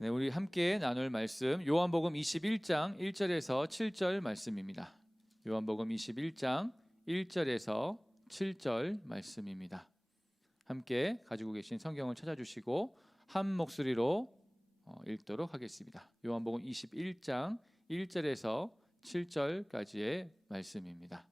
네, 우리 함께 나눌 말씀 요한복음 21장 1절에서 7절 말씀입니다. 요한복음 21장 1절에서 7절 말씀입니다. 함께 가지고 계신 성경을 찾아주시고 한 목소리로 읽도록 하겠습니다. 요한복음 21장 1절에서 7절까지의 말씀입니다.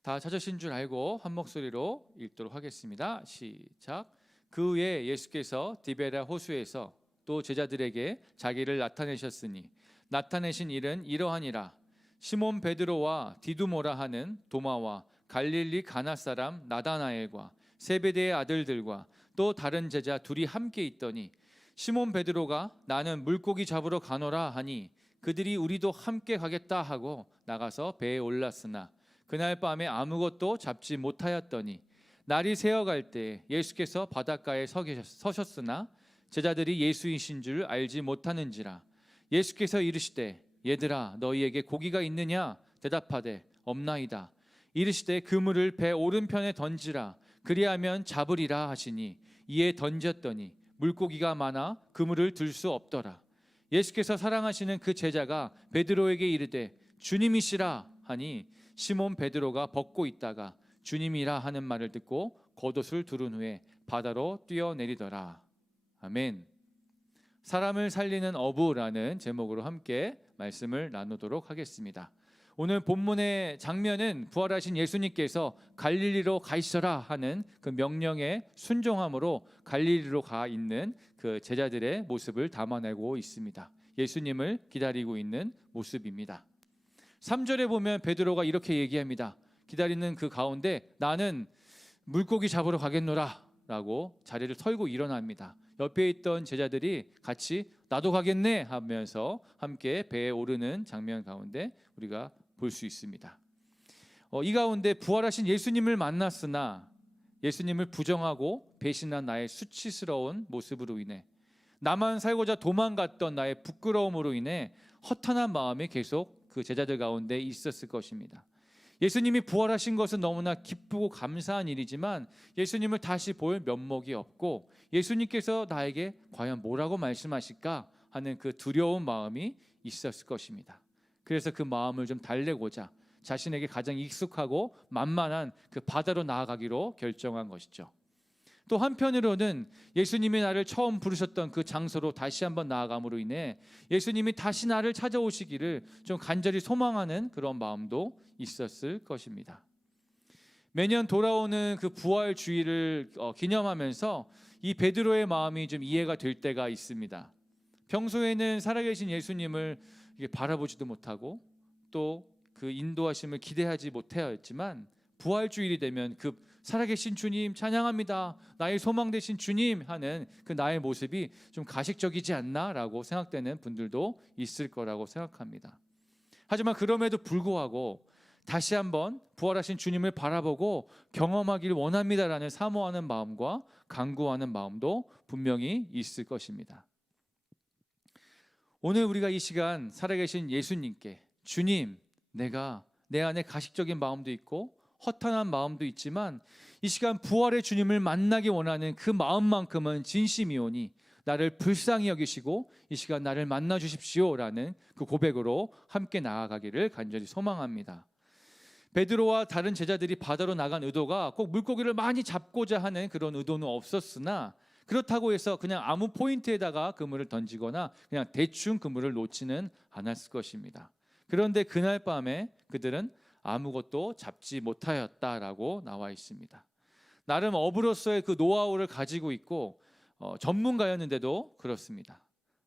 다 찾으신 줄 알고 한 목소리로 읽도록 하겠습니다. 시작. 그 후에 예수께서 디베랴 호수에서 또 제자들에게 자기를 나타내셨으니 나타내신 일은 이러하니라. 시몬 베드로와 디두모라 하는 도마와 갈릴리 가나 사람 나다나엘과 세베대의 아들들과 또 다른 제자 둘이 함께 있더니 시몬 베드로가 나는 물고기 잡으러 가노라 하니 그들이 우리도 함께 가겠다 하고 나가서 배에 올랐으나 그날 밤에 아무것도 잡지 못하였더니 날이 새어갈 때 예수께서 바닷가에 서셨으나 제자들이 예수이신 줄 알지 못하는지라. 예수께서 이르시되 얘들아 너희에게 고기가 있느냐 대답하되 없나이다. 이르시되 그물을 배 오른편에 던지라 그리하면 잡으리라 하시니 이에 던졌더니 물고기가 많아 그물을 들 수 없더라. 예수께서 사랑하시는 그 제자가 베드로에게 이르되 주님이시라 하니 시몬 베드로가 벗고 있다가 주님이라 하는 말을 듣고 겉옷을 두른 후에 바다로 뛰어내리더라. 아멘. 사람을 살리는 어부라는 제목으로 함께 말씀을 나누도록 하겠습니다. 오늘 본문의 장면은 부활하신 예수님께서 갈릴리로 가시라 하는 그 명령에 순종함으로 갈릴리로 가 있는 그 제자들의 모습을 담아내고 있습니다. 예수님을 기다리고 있는 모습입니다. 3절에 보면 베드로가 이렇게 얘기합니다. 기다리는 그 가운데 나는 물고기 잡으러 가겠노라 라고 자리를 털고 일어납니다. 옆에 있던 제자들이 같이 나도 가겠네 하면서 함께 배에 오르는 장면 가운데 우리가 볼 수 있습니다. 이 가운데 부활하신 예수님을 만났으나 예수님을 부정하고 배신한 나의 수치스러운 모습으로 인해 나만 살고자 도망갔던 나의 부끄러움으로 인해 허탄한 마음이 계속 그 제자들 가운데 있었을 것입니다. 예수님이 부활하신 것은 너무나 기쁘고 감사한 일이지만 예수님을 다시 볼 면목이 없고 예수님께서 나에게 과연 뭐라고 말씀하실까 하는 그 두려운 마음이 있었을 것입니다. 그래서 그 마음을 좀 달래고자 자신에게 가장 익숙하고 만만한 그 바다로 나아가기로 결정한 것이죠. 또 한편으로는 예수님이 나를 처음 부르셨던 그 장소로 다시 한번 나아감으로 인해 예수님이 다시 나를 찾아오시기를 좀 간절히 소망하는 그런 마음도 있었을 것입니다. 매년 돌아오는 그 부활 주일을 기념하면서 이 베드로의 마음이 좀 이해가 될 때가 있습니다. 평소에는 살아계신 예수님을 바라보지도 못하고 또 그 인도하심을 기대하지 못하였지만 부활 주일이 되면 그 살아계신 주님 찬양합니다. 나의 소망 되신 주님 하는 그 나의 모습이 좀 가식적이지 않나라고 생각되는 분들도 있을 거라고 생각합니다. 하지만 그럼에도 불구하고 다시 한번 부활하신 주님을 바라보고 경험하기를 원합니다라는 사모하는 마음과 간구하는 마음도 분명히 있을 것입니다. 오늘 우리가 이 시간 살아계신 예수님께 주님, 내가 내 안에 가식적인 마음도 있고 허탄한 마음도 있지만 이 시간 부활의 주님을 만나기 원하는 그 마음만큼은 진심이오니 나를 불쌍히 여기시고 이 시간 나를 만나 주십시오라는 그 고백으로 함께 나아가기를 간절히 소망합니다. 베드로와 다른 제자들이 바다로 나간 의도가 꼭 물고기를 많이 잡고자 하는 그런 의도는 없었으나 그렇다고 해서 그냥 아무 포인트에다가 그물을 던지거나 그냥 대충 그물을 놓지는 않았을 것입니다. 그런데 그날 밤에 그들은 아무것도 잡지 못하였다라고 나와 있습니다. 나름 어부로서의 그 노하우를 가지고 있고 전문가였는데도 그렇습니다.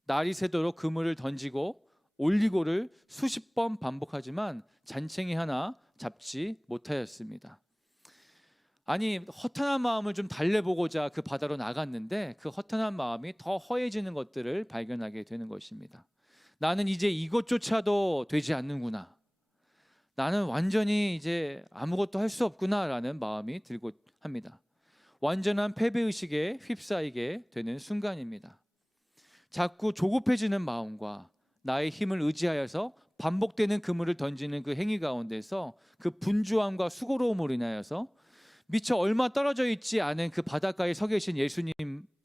날이 새도록 그물을 던지고 올리고를 수십 번 반복하지만 잔챙이 하나 잡지 못하였습니다. 아니 허탄한 마음을 좀 달래보고자 그 바다로 나갔는데 그 허탄한 마음이 더 허해지는 것들을 발견하게 되는 것입니다. 나는 이제 이것조차도 되지 않는구나. 나는 완전히 이제 아무것도 할 수 없구나라는 마음이 들고 합니다. 완전한 패배의식에 휩싸이게 되는 순간입니다. 자꾸 조급해지는 마음과 나의 힘을 의지하여서 반복되는 그물을 던지는 그 행위 가운데서 그 분주함과 수고로움으로 인하여서 미처 얼마 떨어져 있지 않은 그 바닷가에 서 계신 예수님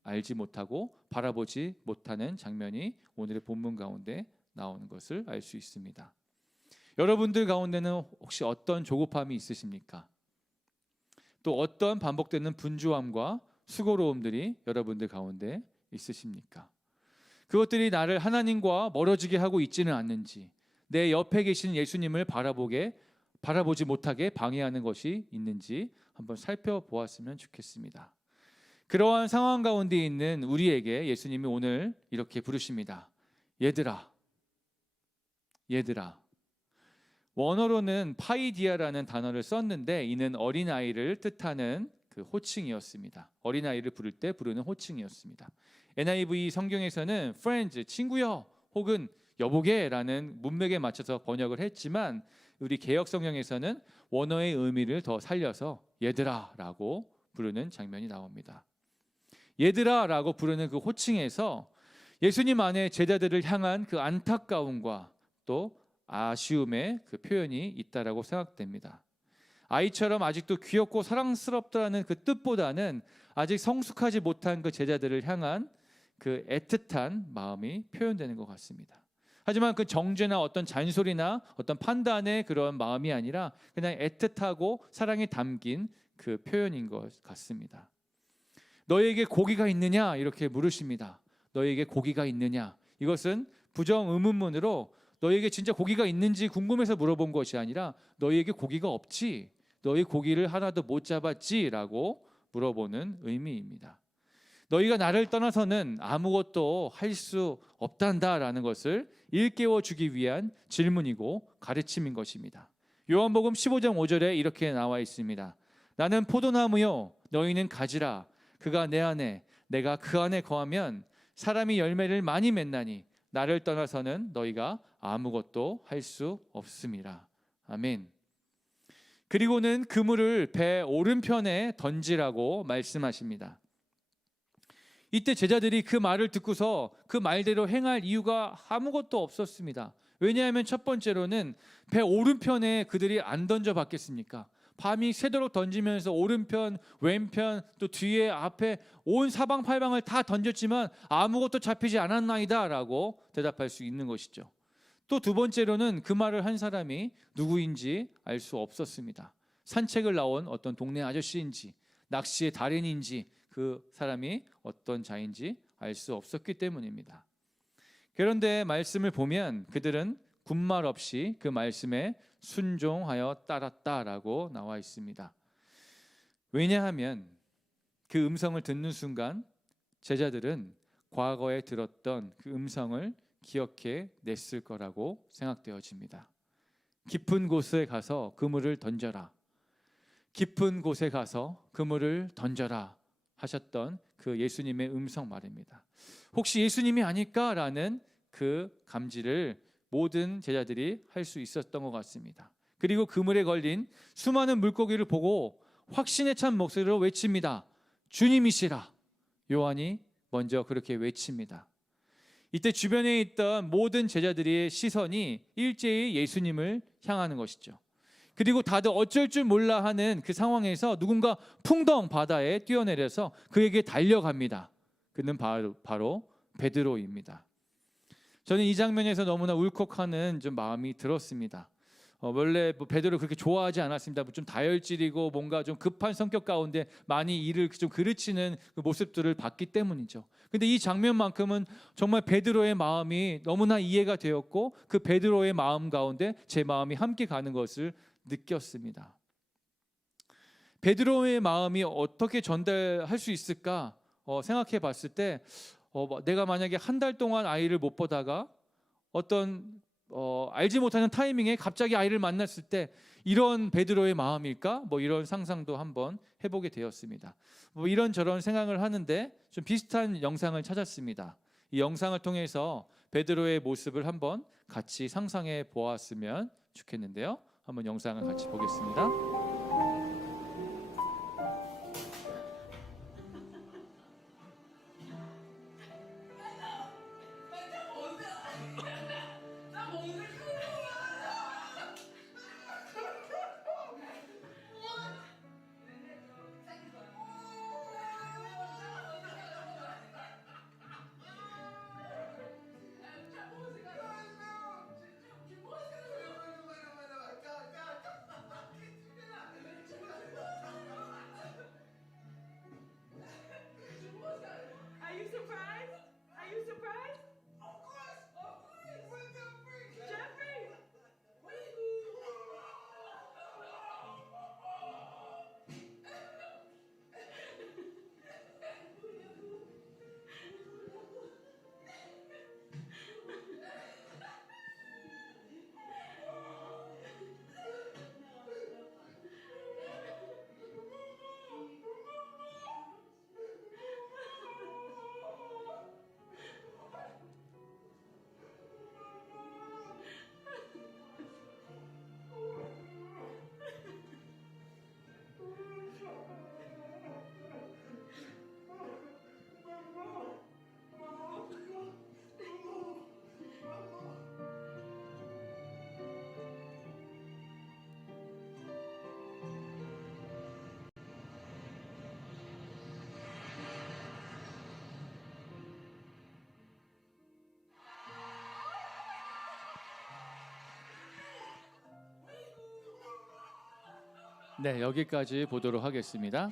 알지 못하고 바라보지 못하는 장면이 오늘의 본문 가운데 나오는 것을 알 수 있습니다. 여러분들 가운데는 혹시 어떤 조급함이 있으십니까? 또 어떤 반복되는 분주함과 수고로움들이 여러분들 가운데 있으십니까? 그것들이 나를 하나님과 멀어지게 하고 있지는 않는지, 내 옆에 계신 예수님을 바라보지 못하게 방해하는 것이 있는지 한번 살펴보았으면 좋겠습니다. 그러한 상황 가운데 있는 우리에게 예수님이 오늘 이렇게 부르십니다. 얘들아. 원어로는 파이디아라는 단어를 썼는데 이는 어린아이를 뜻하는 그 호칭이었습니다. 어린아이를 부를 때 부르는 호칭이었습니다. NIV 성경에서는 friends, 친구여 혹은 여보게라는 문맥에 맞춰서 번역을 했지만 우리 개역 성경에서는 원어의 의미를 더 살려서 얘들아라고 부르는 장면이 나옵니다. 얘들아라고 부르는 그 호칭에서 예수님 안에 제자들을 향한 그 안타까움과 또 아쉬움의 그 표현이 있다라고 생각됩니다. 아이처럼 아직도 귀엽고 사랑스럽다는 그 뜻보다는 아직 성숙하지 못한 그 제자들을 향한 그 애틋한 마음이 표현되는 것 같습니다. 하지만 그 정죄나 어떤 잔소리나 어떤 판단의 그런 마음이 아니라 그냥 애틋하고 사랑이 담긴 그 표현인 것 같습니다. 너에게 고기가 있느냐? 이렇게 물으십니다. 너에게 고기가 있느냐? 이것은 부정 의문문으로 너에게 진짜 고기가 있는지 궁금해서 물어본 것이 아니라 너에게 고기가 없지? 너희 고기를 하나도 못 잡았지? 라고 물어보는 의미입니다. 너희가 나를 떠나서는 아무것도 할 수 없단다라는 것을 일깨워 주기 위한 질문이고 가르침인 것입니다. 요한복음 15장 5절에 이렇게 나와 있습니다. 나는 포도나무요 너희는 가지라. 그가 내 안에 내가 그 안에 거하면 사람이 열매를 많이 맺나니 나를 떠나서는 너희가 아무것도 할 수 없음이라. 아멘. 그리고는 그물을 배 오른편에 던지라고 말씀하십니다. 이때 제자들이 그 말을 듣고서 그 말대로 행할 이유가 아무것도 없었습니다. 왜냐하면 첫 번째로는 배 오른편에 그들이 안 던져봤겠습니까? 밤이 새도록 던지면서 오른편, 왼편, 또 뒤에, 앞에 온 사방팔방을 다 던졌지만 아무것도 잡히지 않았나이다 라고 대답할 수 있는 것이죠. 또 두 번째로는 그 말을 한 사람이 누구인지 알 수 없었습니다. 산책을 나온 어떤 동네 아저씨인지 낚시의 달인인지 그 사람이 어떤 자인지 알 수 없었기 때문입니다. 그런데 말씀을 보면 그들은 군말 없이 그 말씀에 순종하여 따랐다라고 나와 있습니다. 왜냐하면 그 음성을 듣는 순간 제자들은 과거에 들었던 그 음성을 기억해 냈을 거라고 생각되어집니다. 깊은 곳에 가서 그물을 던져라. 깊은 곳에 가서 그물을 던져라 하셨던 그 예수님의 음성 말입니다. 혹시 예수님이 아닐까라는 그 감지를 모든 제자들이 할 수 있었던 것 같습니다. 그리고 그물에 걸린 수많은 물고기를 보고 확신에 찬 목소리로 외칩니다. 주님이시라. 요한이 먼저 그렇게 외칩니다. 이때 주변에 있던 모든 제자들의 시선이 일제히 예수님을 향하는 것이죠. 그리고 다들 어쩔 줄 몰라 하는 그 상황에서 누군가 풍덩 바다에 뛰어내려서 그에게 달려갑니다. 그는 바로 베드로입니다. 저는 이 장면에서 너무나 울컥하는 좀 마음이 들었습니다. 원래 베드로 그렇게 좋아하지 않았습니다. 좀 다혈질이고 뭔가 좀 급한 성격 가운데 많이 일을 좀 그르치는 그 모습들을 봤기 때문이죠. 근데 이 장면만큼은 정말 베드로의 마음이 너무나 이해가 되었고 그 베드로의 마음 가운데 제 마음이 함께 가는 것을 느꼈습니다. 베드로의 마음이 어떻게 전달할 수 있을까 생각해 봤을 때 내가 만약에 한 달 동안 아이를 못 보다가 어떤 알지 못하는 타이밍에 갑자기 아이를 만났을 때 이런 베드로의 마음일까? 이런 상상도 한번 해보게 되었습니다. 이런저런 생각을 하는데 좀 비슷한 영상을 찾았습니다. 이 영상을 통해서 베드로의 모습을 한번 같이 상상해 보았으면 좋겠는데요. 한번 영상을 같이 보겠습니다. 네, 여기까지 보도록 하겠습니다.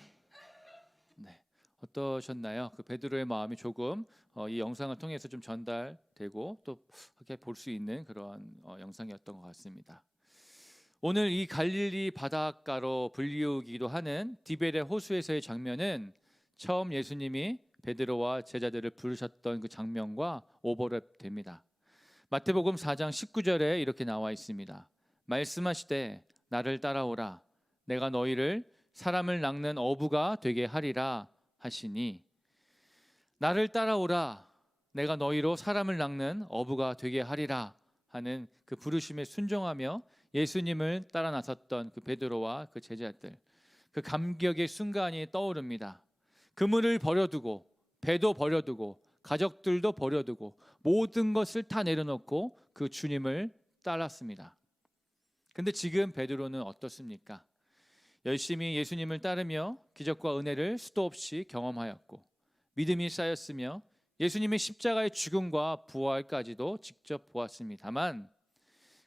네, 어떠셨나요? 그 베드로의 마음이 조금 이 영상을 통해서 좀 전달되고 또 이렇게 볼 수 있는 그런 영상이었던 것 같습니다. 오늘 이 갈릴리 바닷가로 불리우기도 하는 디베레 호수에서의 장면은 처음 예수님이 베드로와 제자들을 부르셨던 그 장면과 오버랩됩니다. 마태복음 4장 19절에 이렇게 나와 있습니다. 말씀하시되 나를 따라오라 내가 너희를 사람을 낚는 어부가 되게 하리라 하시니, 나를 따라오라 내가 너희로 사람을 낚는 어부가 되게 하리라 하는 그 부르심에 순종하며 예수님을 따라 나섰던 그 베드로와 그 제자들, 그 감격의 순간이 떠오릅니다. 그물을 버려두고 배도 버려두고 가족들도 버려두고 모든 것을 다 내려놓고 그 주님을 따랐습니다. 근데 지금 베드로는 어떻습니까? 열심히 예수님을 따르며 기적과 은혜를 수도 없이 경험하였고 믿음이 쌓였으며 예수님의 십자가의 죽음과 부활까지도 직접 보았습니다만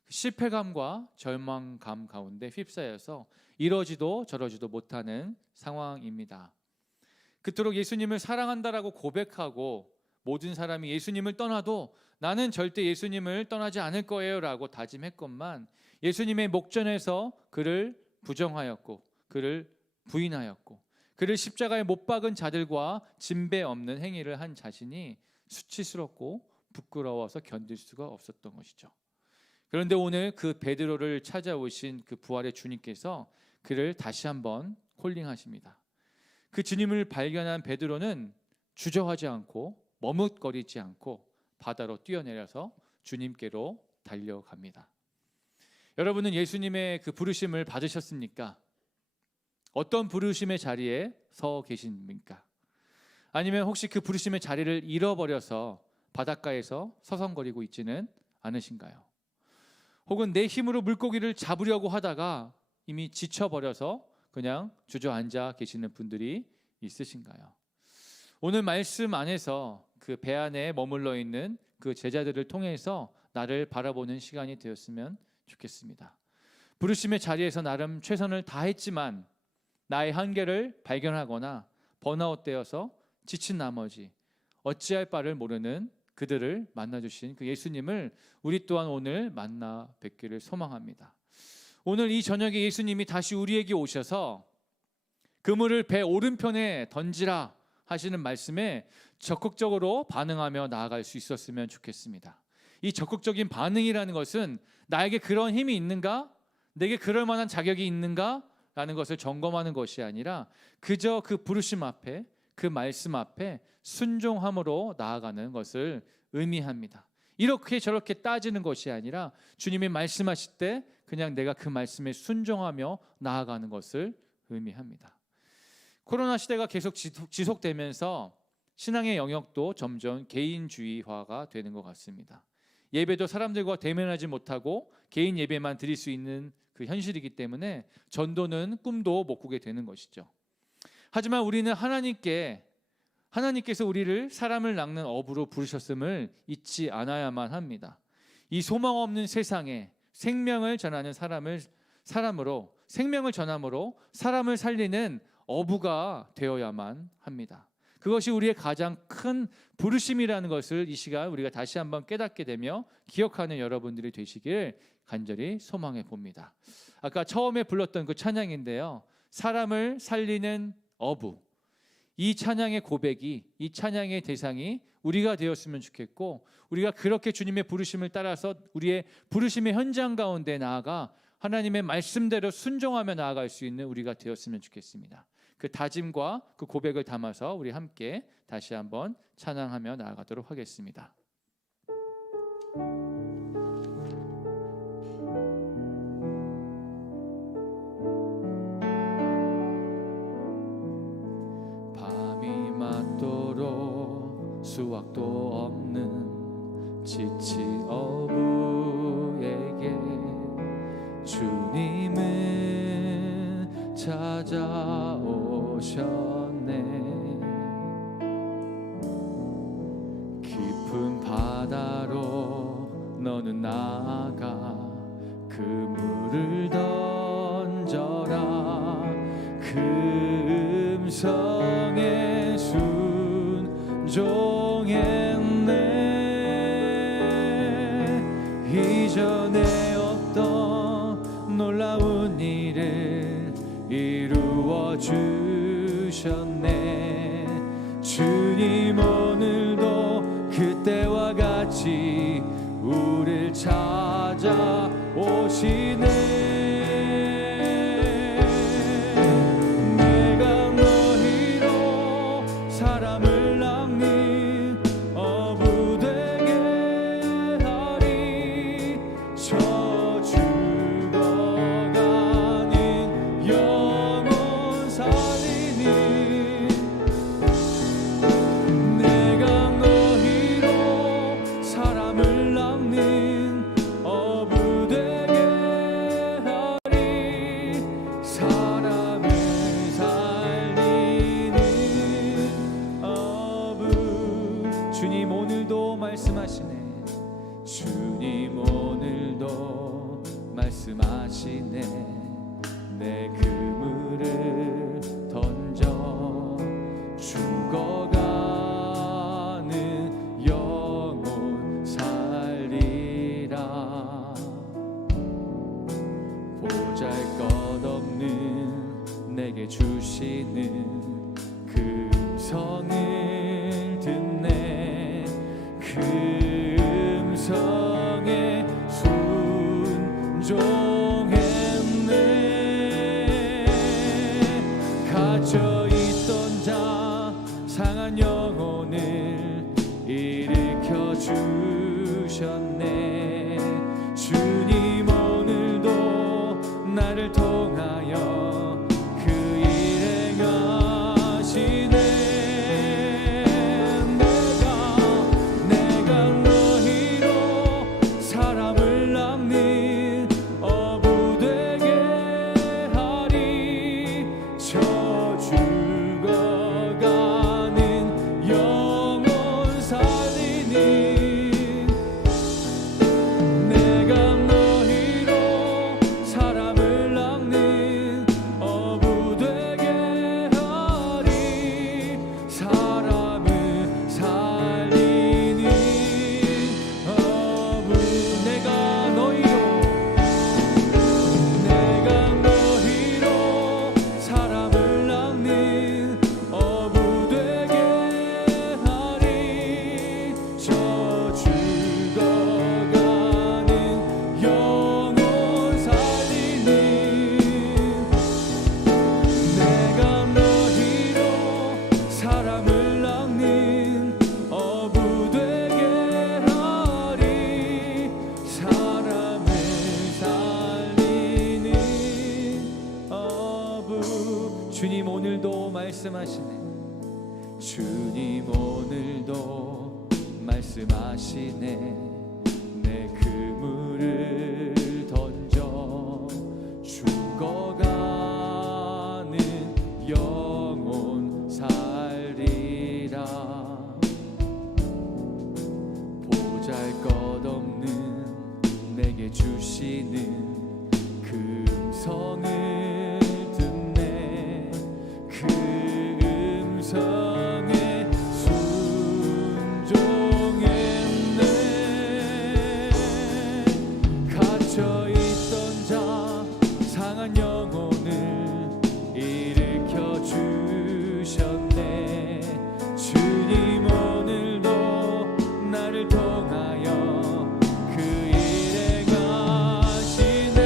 실패감과 절망감 가운데 휩싸여서 이러지도 저러지도 못하는 상황입니다. 그토록 예수님을 사랑한다라고 고백하고 모든 사람이 예수님을 떠나도 나는 절대 예수님을 떠나지 않을 거예요 라고 다짐했건만 예수님의 목전에서 그를 부정하였고 그를 부인하였고 그를 십자가에 못 박은 자들과 진배 없는 행위를 한 자신이 수치스럽고 부끄러워서 견딜 수가 없었던 것이죠. 그런데 오늘 그 베드로를 찾아오신 그 부활의 주님께서 그를 다시 한번 콜링하십니다. 그 주님을 발견한 베드로는 주저하지 않고 머뭇거리지 않고 바다로 뛰어내려서 주님께로 달려갑니다. 여러분은 예수님의 그 부르심을 받으셨습니까? 어떤 부르심의 자리에 서 계십니까? 아니면 혹시 그 부르심의 자리를 잃어버려서 바닷가에서 서성거리고 있지는 않으신가요? 혹은 내 힘으로 물고기를 잡으려고 하다가 이미 지쳐버려서 그냥 주저앉아 계시는 분들이 있으신가요? 오늘 말씀 안에서 그 배 안에 머물러 있는 그 제자들을 통해서 나를 바라보는 시간이 되었으면 좋겠습니다. 부르심의 자리에서 나름 최선을 다했지만 나의 한계를 발견하거나 번아웃되어서 지친 나머지 어찌할 바를 모르는 그들을 만나주신 그 예수님을 우리 또한 오늘 만나 뵙기를 소망합니다. 오늘 이 저녁에 예수님이 다시 우리에게 오셔서 그물을 배 오른편에 던지라 하시는 말씀에 적극적으로 반응하며 나아갈 수 있었으면 좋겠습니다. 이 적극적인 반응이라는 것은 나에게 그런 힘이 있는가? 내게 그럴 만한 자격이 있는가? 라는 것을 점검하는 것이 아니라 그저 그 부르심 앞에 그 말씀 앞에 순종함으로 나아가는 것을 의미합니다. 이렇게 저렇게 따지는 것이 아니라 주님이 말씀하실 때 그냥 내가 그 말씀에 순종하며 나아가는 것을 의미합니다. 코로나 시대가 계속 지속되면서 신앙의 영역도 점점 개인주의화가 되는 것 같습니다. 예배도 사람들과 대면하지 못하고 개인 예배만 드릴 수 있는 그 현실이기 때문에 전도는 꿈도 못 꾸게 되는 것이죠. 하지만 우리는 하나님께서 우리를 사람을 낚는 어부로 부르셨음을 잊지 않아야만 합니다. 이 소망 없는 세상에 생명을 전하는 사람으로 생명을 전함으로 사람을 살리는 어부가 되어야만 합니다. 그것이 우리의 가장 큰 부르심이라는 것을 이 시간 우리가 다시 한번 깨닫게 되며 기억하는 여러분들이 되시길 간절히 소망해 봅니다. 아까 처음에 불렀던 그 찬양인데요. 사람을 살리는 어부. 이 찬양의 고백이, 이 찬양의 대상이 우리가 되었으면 좋겠고 우리가 그렇게 주님의 부르심을 따라서 우리의 부르심의 현장 가운데 나아가 하나님의 말씀대로 순종하며 나아갈 수 있는 우리가 되었으면 좋겠습니다. 그 다짐과 그 고백을 담아서 우리 함께 다시 한번 찬양하며 나아가도록 하겠습니다. 밤이 맞도록 수확도 없는 지친 어부에게 주님은 찾아오셨네. 깊은 바다로 너는 나아가 그물을 던져라. 우릴 찾아오시네. 내가 너희로 사람을 낚는 어부 되게 하리. 저 죽어가는 영혼 살리니. 내가 너희로 사람을 낚는 어부 되게 하리. 사람을 살리는 어부. 주님 오늘도 말씀하시네. 주님 오늘도 말씀하시네. 내 그물을 던져 죽어가는 영혼 살리라. 보잘것없는 내게 주시는 금성을 듣네. 그 음성에 순종했네. 갇혀있던 자 상한 영혼을 일으켜 주셨네. 주님 오늘도 나를 통하여 그 일 행하시네. 내가 너희로 사람을 낚는 어부 되게 하리. 저 죽어가는 영혼 살리니. 내가 너희로 사람을 낚는 어부 되게 하리. 사람을 살리는 어부. 내가 너희로 사람을 낚는 어부 되게 하리. 저 죽어가는 영혼 살리니. 내가 너희로 사람을 낚는 어부 되게 하리. 사람을 살리는 어부. 주님 오늘도 말씀하시네. 주님 오늘도 말씀하시네. 내 그물을 던져 죽어가는 영혼 살리라. 보잘것없는 내게 주시는 금성을 듣네. 그 음성에 순종했네. 갇혀있던 자 상한 영혼을 일으켜 주셨네. 주님 오늘도 나를 통하여 그 일 행하시네.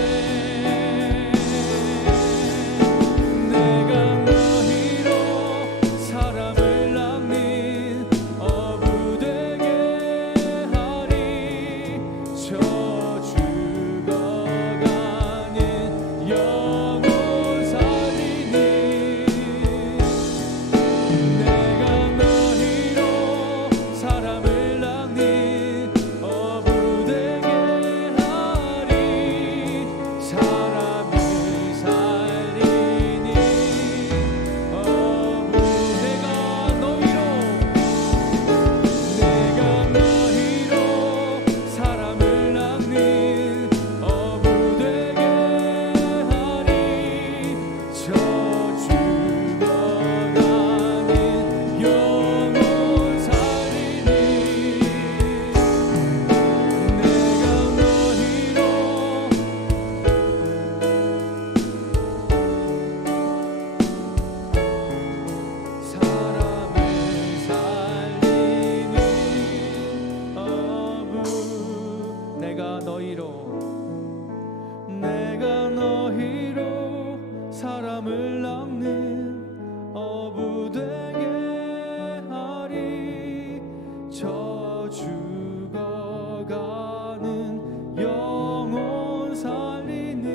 죽어가는 영혼 살리는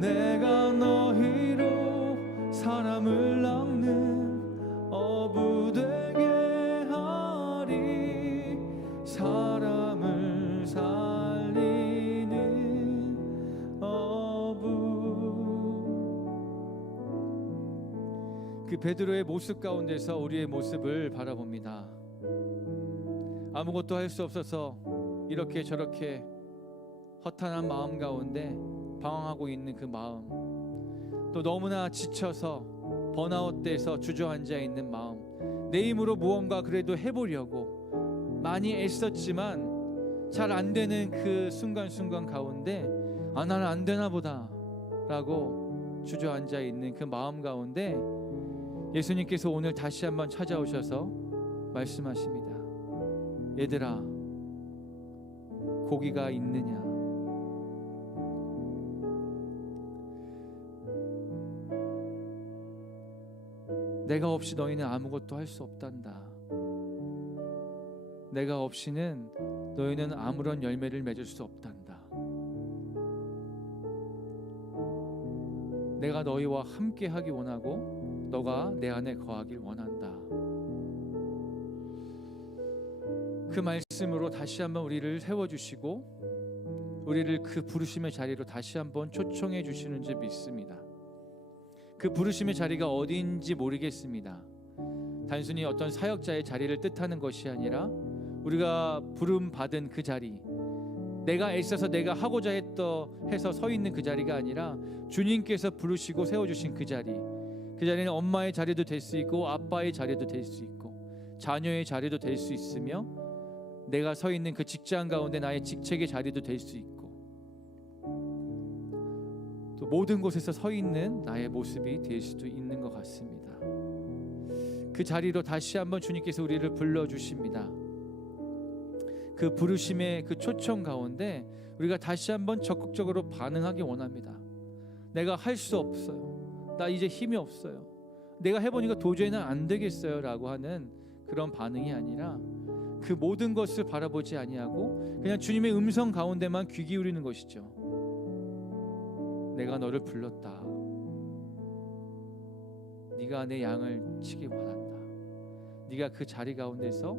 내가 너희로 사람을 낚는 어부 되게 하리. 사람을 살리는 어부. 그 베드로의 모습 가운데서 우리의 모습을 바라봅니다. 아무것도 할 수 없어서 이렇게 저렇게 허탄한 마음 가운데 방황하고 있는 그 마음, 또 너무나 지쳐서 번아웃돼서 주저앉아 있는 마음, 내 힘으로 무언가 그래도 해보려고 많이 애썼지만 잘 안 되는 그 순간순간 가운데 나는 안 되나 보다 라고 주저앉아 있는 그 마음 가운데 예수님께서 오늘 다시 한번 찾아오셔서 말씀하십니다. 얘들아, 고기가 있느냐? 내가 없이 너희는 아무것도 할 수 없단다. 내가 없이는 너희는 아무런 열매를 맺을 수 없단다. 내가 너희와 함께 하기 원하고 너가 내 안에 거하길 원한다. 그 말씀으로 다시 한번 우리를 세워주시고 우리를 그 부르심의 자리로 다시 한번 초청해 주시는 줄 믿습니다. 그 부르심의 자리가 어디인지 모르겠습니다. 단순히 어떤 사역자의 자리를 뜻하는 것이 아니라 우리가 부름 받은 그 자리, 내가 애써서 내가 하고자 해서 서 있는 그 자리가 아니라 주님께서 부르시고 세워주신 그 자리, 그 자리는 엄마의 자리도 될 수 있고 아빠의 자리도 될 수 있고 자녀의 자리도 될 수 있으며 내가 서 있는 그 직장 가운데 나의 직책의 자리도 될 수 있고 또 모든 곳에서 서 있는 나의 모습이 될 수도 있는 것 같습니다. 그 자리로 다시 한번 주님께서 우리를 불러주십니다. 그 부르심의 그 초청 가운데 우리가 다시 한번 적극적으로 반응하기 원합니다. 내가 할 수 없어요. 나 이제 힘이 없어요. 내가 해보니까 도저히는 안 되겠어요 라고 하는 그런 반응이 아니라 그 모든 것을 바라보지 아니하고 그냥 주님의 음성 가운데만 귀 기울이는 것이죠. 내가 너를 불렀다. 네가 내 양을 치기 원한다. 네가 그 자리 가운데서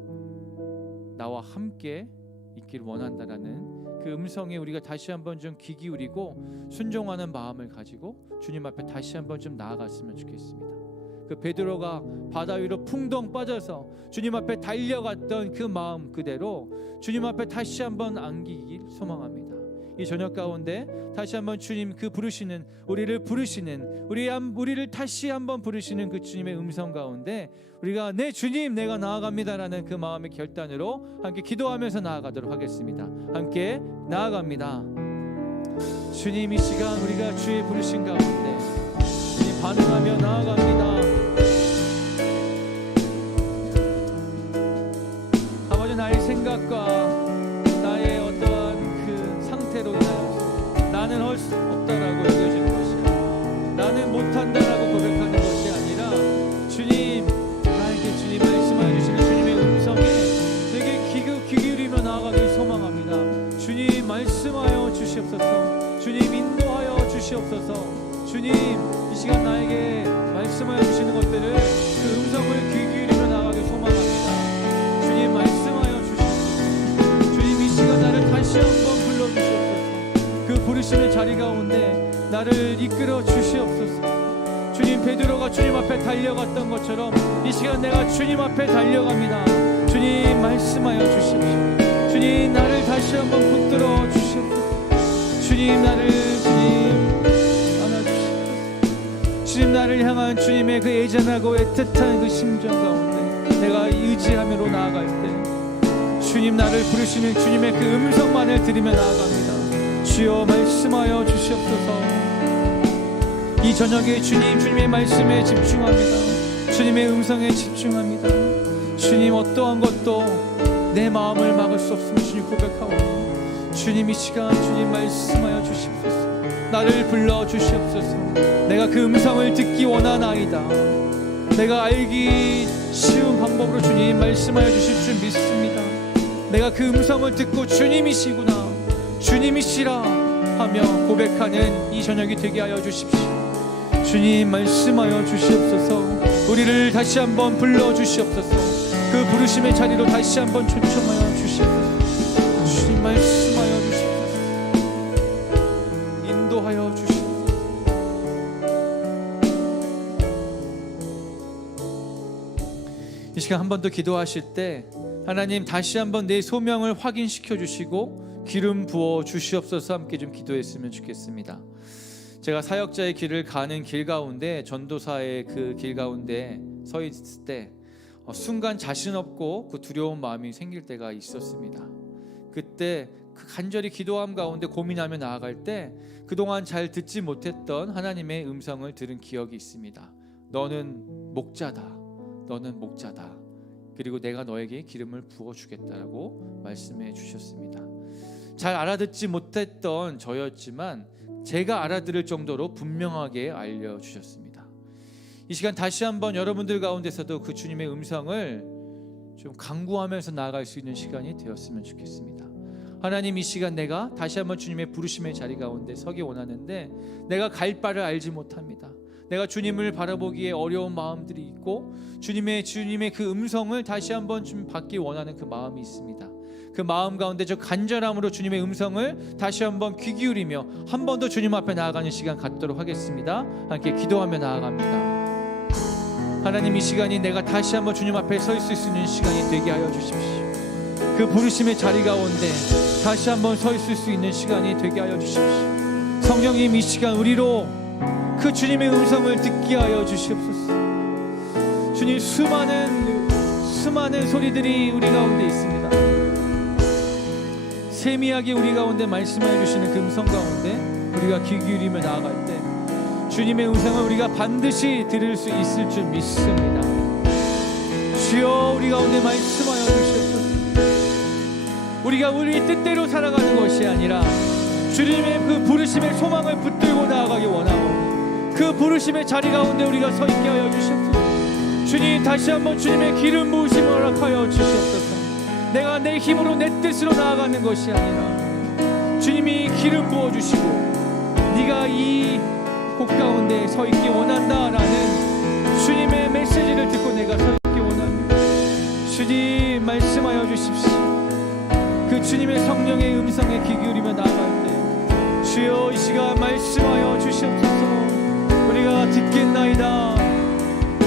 나와 함께 있기를 원한다라는 그 음성에 우리가 다시 한번 좀 귀 기울이고 순종하는 마음을 가지고 주님 앞에 다시 한번 좀 나아갔으면 좋겠습니다. 그 베드로가 바다 위로 풍덩 빠져서 주님 앞에 달려갔던 그 마음 그대로 주님 앞에 다시 한번 안기길 소망합니다. 이 저녁 가운데 다시 한번 주님 그 부르시는 우리를 부르시는 우리를 다시 한번 부르시는 그 주님의 음성 가운데 우리가 내 주님 내가 나아갑니다라는 그 마음의 결단으로 함께 기도하면서 나아가도록 하겠습니다. 함께 나아갑니다. 주님 이 시간 우리가 주의 부르신 가운데 주님 반응하며 나아갑니다. 아버지 나의 생각과 나의 어떠한 그 상태로 인하여서 나는 할 수 없다라고 여겨지는 것이 나는 못한다라고 고백하는 것이 아니라 주님 나에게 주님 말씀하여 주시는 주님의 음성에 내게 귀 기울이며 나아가길 소망합니다. 주님 말씀하여 주시옵소서. 주님 인도하여 주시옵소서. 주님 이 시간 나에게 말씀하여 주시는 것들을 그 음성을 귀 기울이며 나아가길 소망합니다. 주님 말씀하여 주시옵소서. 주님 이 시간 나를 다시 한번 불러주시옵소서. 그 부르심의 자리 가운데 나를 이끌어 주시옵소서. 주님 베드로가 주님 앞에 달려갔던 것처럼 이 시간 내가 주님 앞에 달려갑니다. 주님 말씀하여 주십시오. 주님 나를 다시 한번 붙들어 주시옵소서. 주님 나를 안아주시옵소서. 주님 나를 향한 주님의 그 애잔하고 애틋한 그 심정 가운데 내가 의지하며 나아갈 때 주님 나를 부르시는 주님의 그 음성만을 들으며 나아갑니다. 주여 말씀하여 주시옵소서. 이 저녁에 주님의 말씀에 집중합니다. 주님의 음성에 집중합니다. 주님 어떠한 것도 내 마음을 막을 수 없음을 주님 고백하오니 주님 이 시간 주님 말씀하여 주시옵소서. 나를 불러 주시옵소서. 내가 그 음성을 듣기 원하나이다. 내가 알기 쉬운 방법으로 주님 말씀하여 주실 줄 믿습니다. 내가 그 음성을 듣고 주님이시구나, 주님이시라 하며 고백하는 이 저녁이 되게 하여 주십시오. 주님 말씀하여 주시옵소서. 우리를 다시 한번 불러주시옵소서. 그 부르심의 자리로 다시 한번 초청하여 주시옵소서. 주님 말씀하여 주시옵소서. 인도하여 주시옵소서. 이 시간 한 번 더 기도하실 때 하나님 다시 한번 내 소명을 확인시켜 주시고 기름 부어 주시옵소서. 함께 좀 기도했으면 좋겠습니다. 제가 사역자의 길을 가는 길 가운데, 전도사의 그 길 가운데 서 있을 때 순간 자신 없고 그 두려운 마음이 생길 때가 있었습니다. 그때 그 간절히 기도함 가운데 고민하며 나아갈 때 그동안 잘 듣지 못했던 하나님의 음성을 들은 기억이 있습니다. 너는 목자다, 너는 목자다, 그리고 내가 너에게 기름을 부어주겠다라고 말씀해 주셨습니다. 잘 알아듣지 못했던 저였지만 제가 알아들을 정도로 분명하게 알려주셨습니다. 이 시간 다시 한번 여러분들 가운데서도 그 주님의 음성을 좀 간구하면서 나아갈 수 있는 시간이 되었으면 좋겠습니다. 하나님, 이 시간 내가 다시 한번 주님의 부르심의 자리 가운데 서기 원하는데 내가 갈 바를 알지 못합니다. 내가 주님을 바라보기에 어려운 마음들이 있고 주님의 그 음성을 다시 한번 좀 받기 원하는 그 마음이 있습니다. 그 마음 가운데 저 간절함으로 주님의 음성을 다시 한번 귀 기울이며 한 번 더 주님 앞에 나아가는 시간 갖도록 하겠습니다. 함께 기도하며 나아갑니다. 하나님, 이 시간이 내가 다시 한번 주님 앞에 서 있을 수 있는 시간이 되게 하여 주십시오. 그 부르심의 자리 가운데 다시 한번 서 있을 수 있는 시간이 되게 하여 주십시오. 성령님, 이 시간 우리로 그 주님의 음성을 듣게 하여 주시옵소서. 주님, 수많은 소리들이 우리 가운데 있습니다. 세미하게 우리 가운데 말씀해 주시는 그 음성 가운데 우리가 귀 기울이며 나아갈 때 주님의 음성을 우리가 반드시 들을 수 있을 줄 믿습니다. 주여, 우리 가운데 말씀하여 주시옵소서. 우리가 우리 뜻대로 살아가는 것이 아니라 주님의 그 부르심의 소망을 붙들고 나아가기 원하고 그 부르심의 자리 가운데 우리가 서 있게 하여 주시옵소서. 주님, 다시 한번 주님의 기름 부으심을 허락하여 주시옵소서. 내가 내 힘으로 내 뜻으로 나아가는 것이 아니라 주님이 기름 부어주시고 네가 이 곳 가운데 서 있기 원한다라는 주님의 메시지를 듣고 내가 서 있기 원합니다. 주님, 말씀하여 주십시오. 그 주님의 성령의 음성에 귀 기울이며 나아갈 때 주여, 이 시간 말씀하여 주시옵소서. 우리가 듣겠나이다.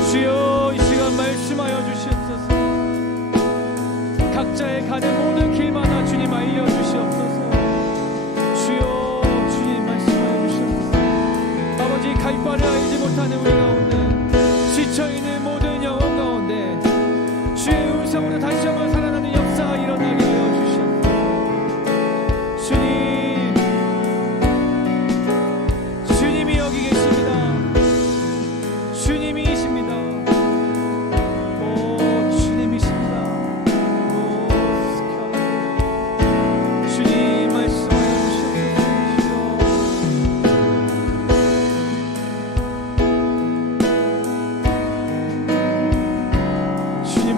주여, 이 시간 말씀하여 주시옵소서. 각자의 가는 모든 길마다 주님 알려주시옵소서. 주여, 주님 말씀하여 주시옵소서. 아버지, 갈 바를 알지 못하는 우리 가운데, 지쳐있는 모든 영혼 가운데 주의 음성으로 다시 한번 살아나는 역사가 일어나게 하여 주시옵소서. 주님, 주님이 여기 계십니다. 주님이십니다.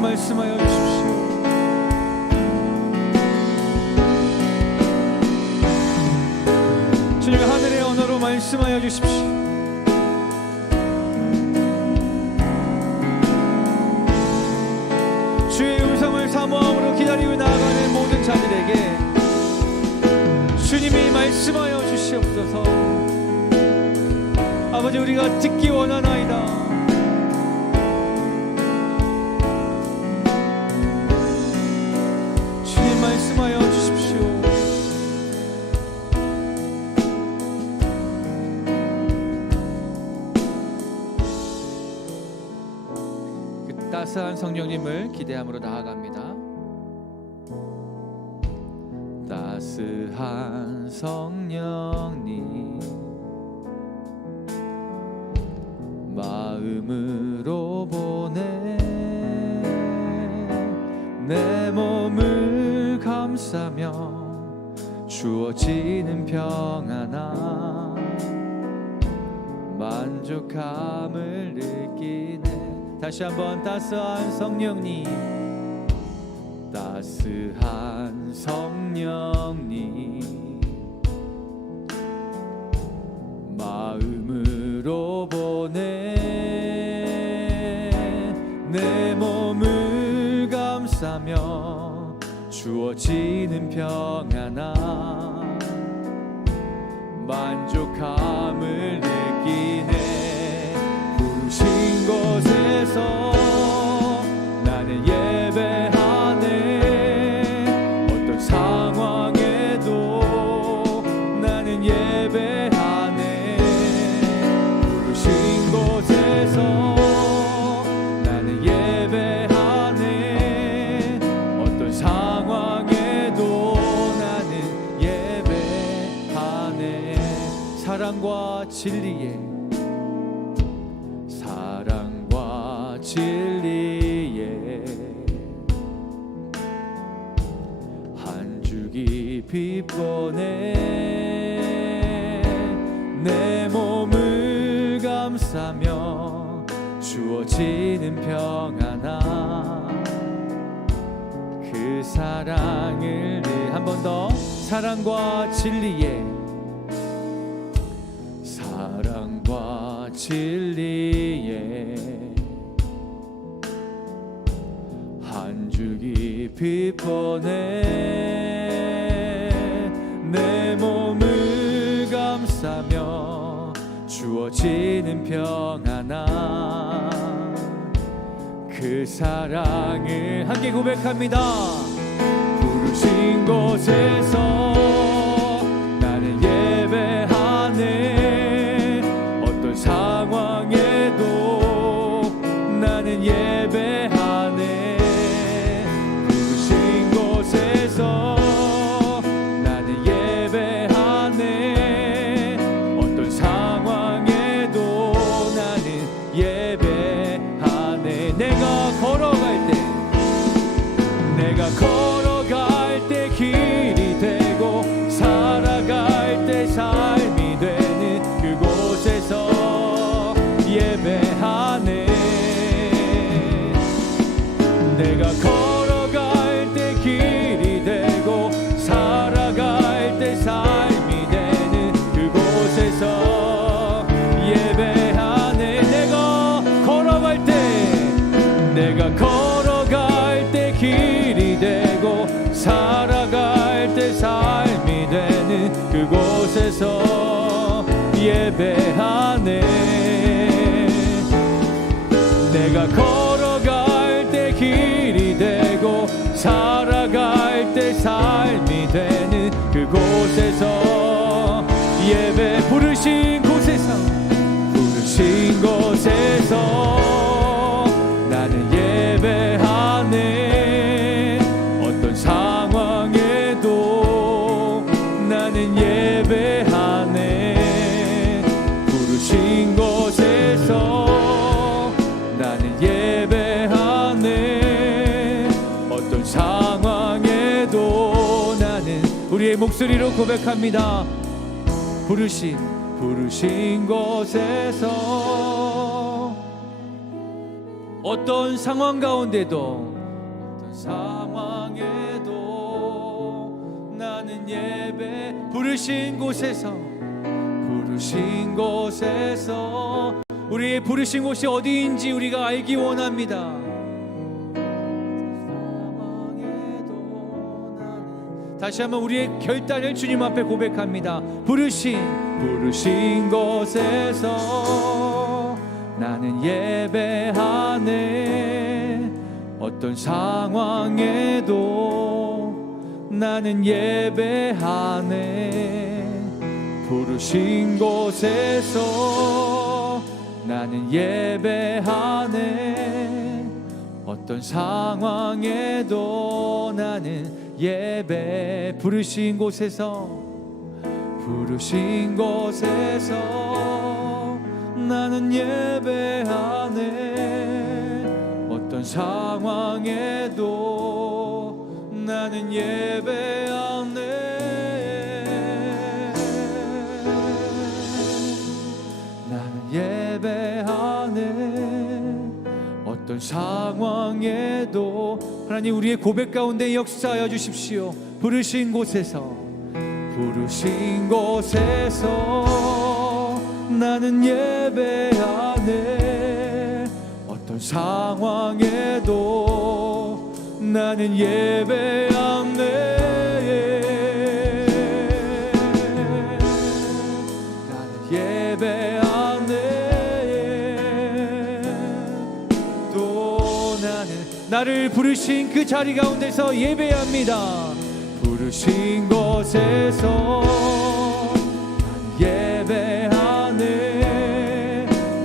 말씀하여 주십시오. 주님, 하늘의 언어로 말씀하여 주십시오. 주의 음성을 사모함으로 기다리고 나아가는 모든 자들에게 주님이 말씀하여 주시옵소서. 아버지, 우리가 듣기 원하나이다. 말씀하여 주십시오. 그 따스한 성령님을 기대함으로 나아갑니다. 따스한 성령님, 마음으로 보내 내 몸을 감싸며 주어지는 평안함, 만족함을 느끼네. 다시 한번 따스한 성령님, 따스한 성령님, 마음으로 보내 내 몸을 감싸며 주어지는 평안함, 만족함을 느끼네. 부르신 곳에서 나는 예배하네. 어떤 상황에도 나는 예배하네. 부르신 곳에서 나는 예배하네. 어떤 상황에도 나는 예배하네. 사랑과 진리에, 사랑과 진리에 한 주 깊이 보내 내 몸을 감싸며 주어지는 평안함, 그 사랑을 한 번 더. 사랑과 진리에, 사랑과 진리에 한 주 깊이 보내 내 몸을 감싸며 주어지는 평안함, 그 사랑을 함께 고백합니다. 부르신 곳에서 나는 예배하네. 어떤 상황에도 나는 예배하네. 부르신 곳에서 나는 예배하네. 어떤 상황에도 나는 예배하네. 내가 걸어갈 때, 내가 걸어갈 때 길이 되고 살아갈 때 삶이 되는 그곳에서 예배하네. 내가 걸어갈 때 길이 되고 살아갈 때 삶이 되는 그곳에서 예배하네. 내가 걸어갈 때, 내가 걸어갈 때 길이 되고 살아갈 때 삶이 되는 그곳에서 예배하네. 내가 걸어갈 때 길이 되고 살아갈 때 삶이 되는 그곳에서 예배. 부르신 곳에서, 부르신 곳에서 나는 예배하네. 어떤 상황에도 나는 예배하네. 부르신 곳에서 나는 예배하네. 어떤 상황에도 나는, 우리의 목소리로 고백합니다. 부르신 곳에서 어떤 상황 가운데도, 어떤 상황에도 나는 예배. 부르신 곳에서, 부르신 곳에서, 우리의 부르신 곳이 어디인지 우리가 알기 원합니다. 다시 한번 우리의 결단을 주님 앞에 고백합니다. 부르신 곳에서 나는 예배하네. 어떤 상황에도 나는 예배하네. 부르신 곳에서 나는 예배하네. 어떤 상황에도 나는 예배. 부르신 곳에서, 부르신 곳에서 나는 예배하네. 어떤 상황에도 나는 예배하네. 나는 예배하네. 어떤 상황에도 하나님 우리의 고백 가운데 역사하여 주십시오. 부르신 곳에서 나는 예배하네. 어떤 상황에도 나는 예배하네. 나는 예배하네. 또 나를 부르신 그 자리 가운데서 예배합니다. 부르신 곳에서 예배하네.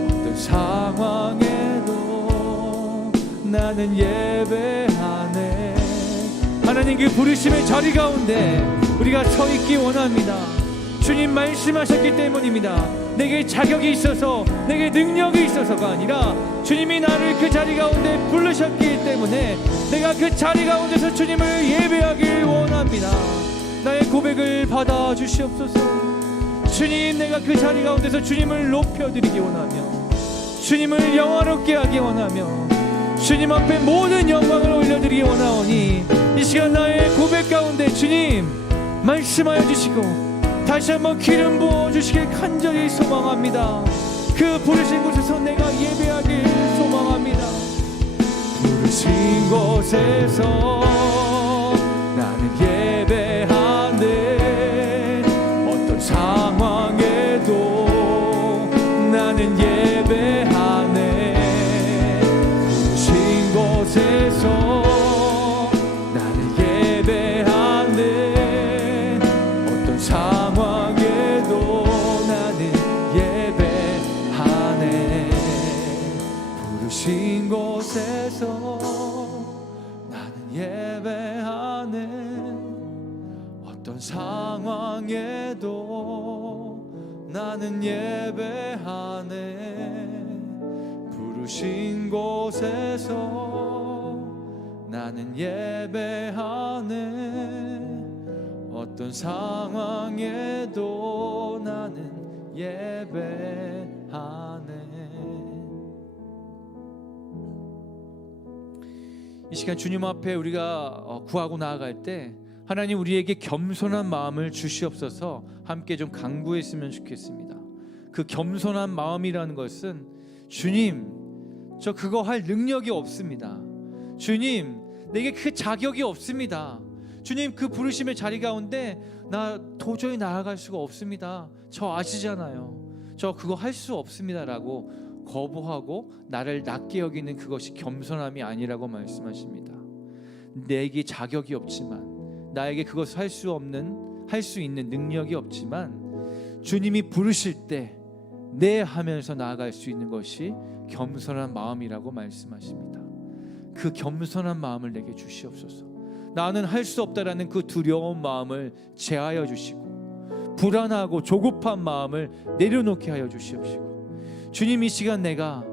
어떤 상황에도 나는 예배하네. 하나님 그 부르심의 자리 가운데 우리가 서 있기 원합니다. 주님 말씀하셨기 때문입니다. 내게 자격이 있어서 내게 능력이 있어서가 아니라 주님이 나를 그 자리 가운데 부르셨기 때문에 내가 그 자리 가운데서 주님을 예배하길 원합니다. 나의 고백을 받아 주시옵소서. 주님, 내가 그 자리 가운데서 주님을 높여드리기 원하며 주님을 영화롭게 하기 원하며 주님 앞에 모든 영광을 올려드리기 원하오니 이 시간 나의 고백 가운데 주님 말씀하여 주시고 다시 한번 기름 부어주시길 간절히 소망합니다. 그 부르신 곳에서 내가 예배하길 소망합니다. 부르신 곳에서 나는 예배하네. 어떤 상황에도 나는 예배하네. 부르신 곳에서 나는 예배하네. 어떤 상황에도 나는 예배하네. 부르신 곳에서 나는 예배하네. 어떤 상황에도 나는 예배하네. 부르신 곳에서 나는 예배하네. 어떤 상황에도 나는 예배하네. 이 시간 주님 앞에 우리가 구하고 나아갈 때 하나님 우리에게 겸손한 마음을 주시옵소서 함께 좀 간구했으면 좋겠습니다. 그 겸손한 마음이라는 것은 주님, 저 그거 할 능력이 없습니다. 주님, 내게 그 자격이 없습니다. 주님, 그 부르심의 자리 가운데 나 도저히 나아갈 수가 없습니다. 저 아시잖아요. 저 그거 할 수 없습니다 라고 거부하고 나를 낮게 여기는 그것이 겸손함이 아니라고 말씀하십니다. 내게 자격이 없지만 나에게 그것을 할 수 있는 능력이 없지만 주님이 부르실 때 네 하면서 나아갈 수 있는 것이 겸손한 마음이라고 말씀하십니다. 그 겸손한 마음을 내게 주시옵소서. 나는 할 수 없다라는 그 두려운 마음을 제하여 주시고 불안하고 조급한 마음을 내려놓게 하여 주시옵시고 주님, 이 시간 내가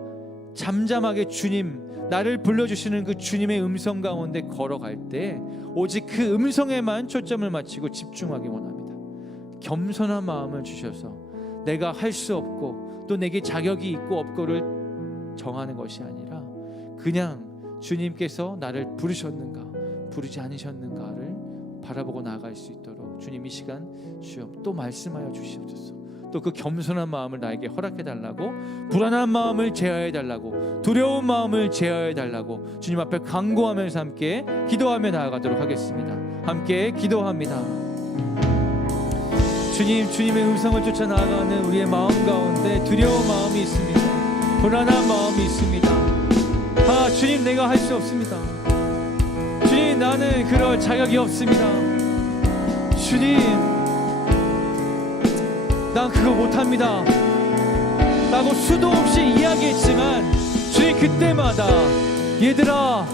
잠잠하게 주님 나를 불러주시는 그 주님의 음성 가운데 걸어갈 때 오직 그 음성에만 초점을 맞추고 집중하기 원합니다. 겸손한 마음을 주셔서 내가 할 수 없고 또 내게 자격이 있고 없고를 정하는 것이 아니라 그냥 주님께서 나를 부르셨는가 부르지 않으셨는가를 바라보고 나아갈 수 있도록 주님 이 시간 주여 또 말씀하여 주시옵소서. 또 그 겸손한 마음을 나에게 허락해 달라고, 불안한 마음을 제어해 달라고, 두려운 마음을 제어해 달라고 주님 앞에 간구하면서 함께 기도하며 나아가도록 하겠습니다. 함께 기도합니다. 주님, 주님의 음성을 쫓아 나아가는 우리의 마음 가운데 두려운 마음이 있습니다. 불안한 마음이 있습니다. 주님, 내가 할 수 없습니다. 주님, 나는 그럴 자격이 없습니다. 주님, 난 그거 못합니다 라고 수도 없이 이야기했지만 주님 그때마다 얘들아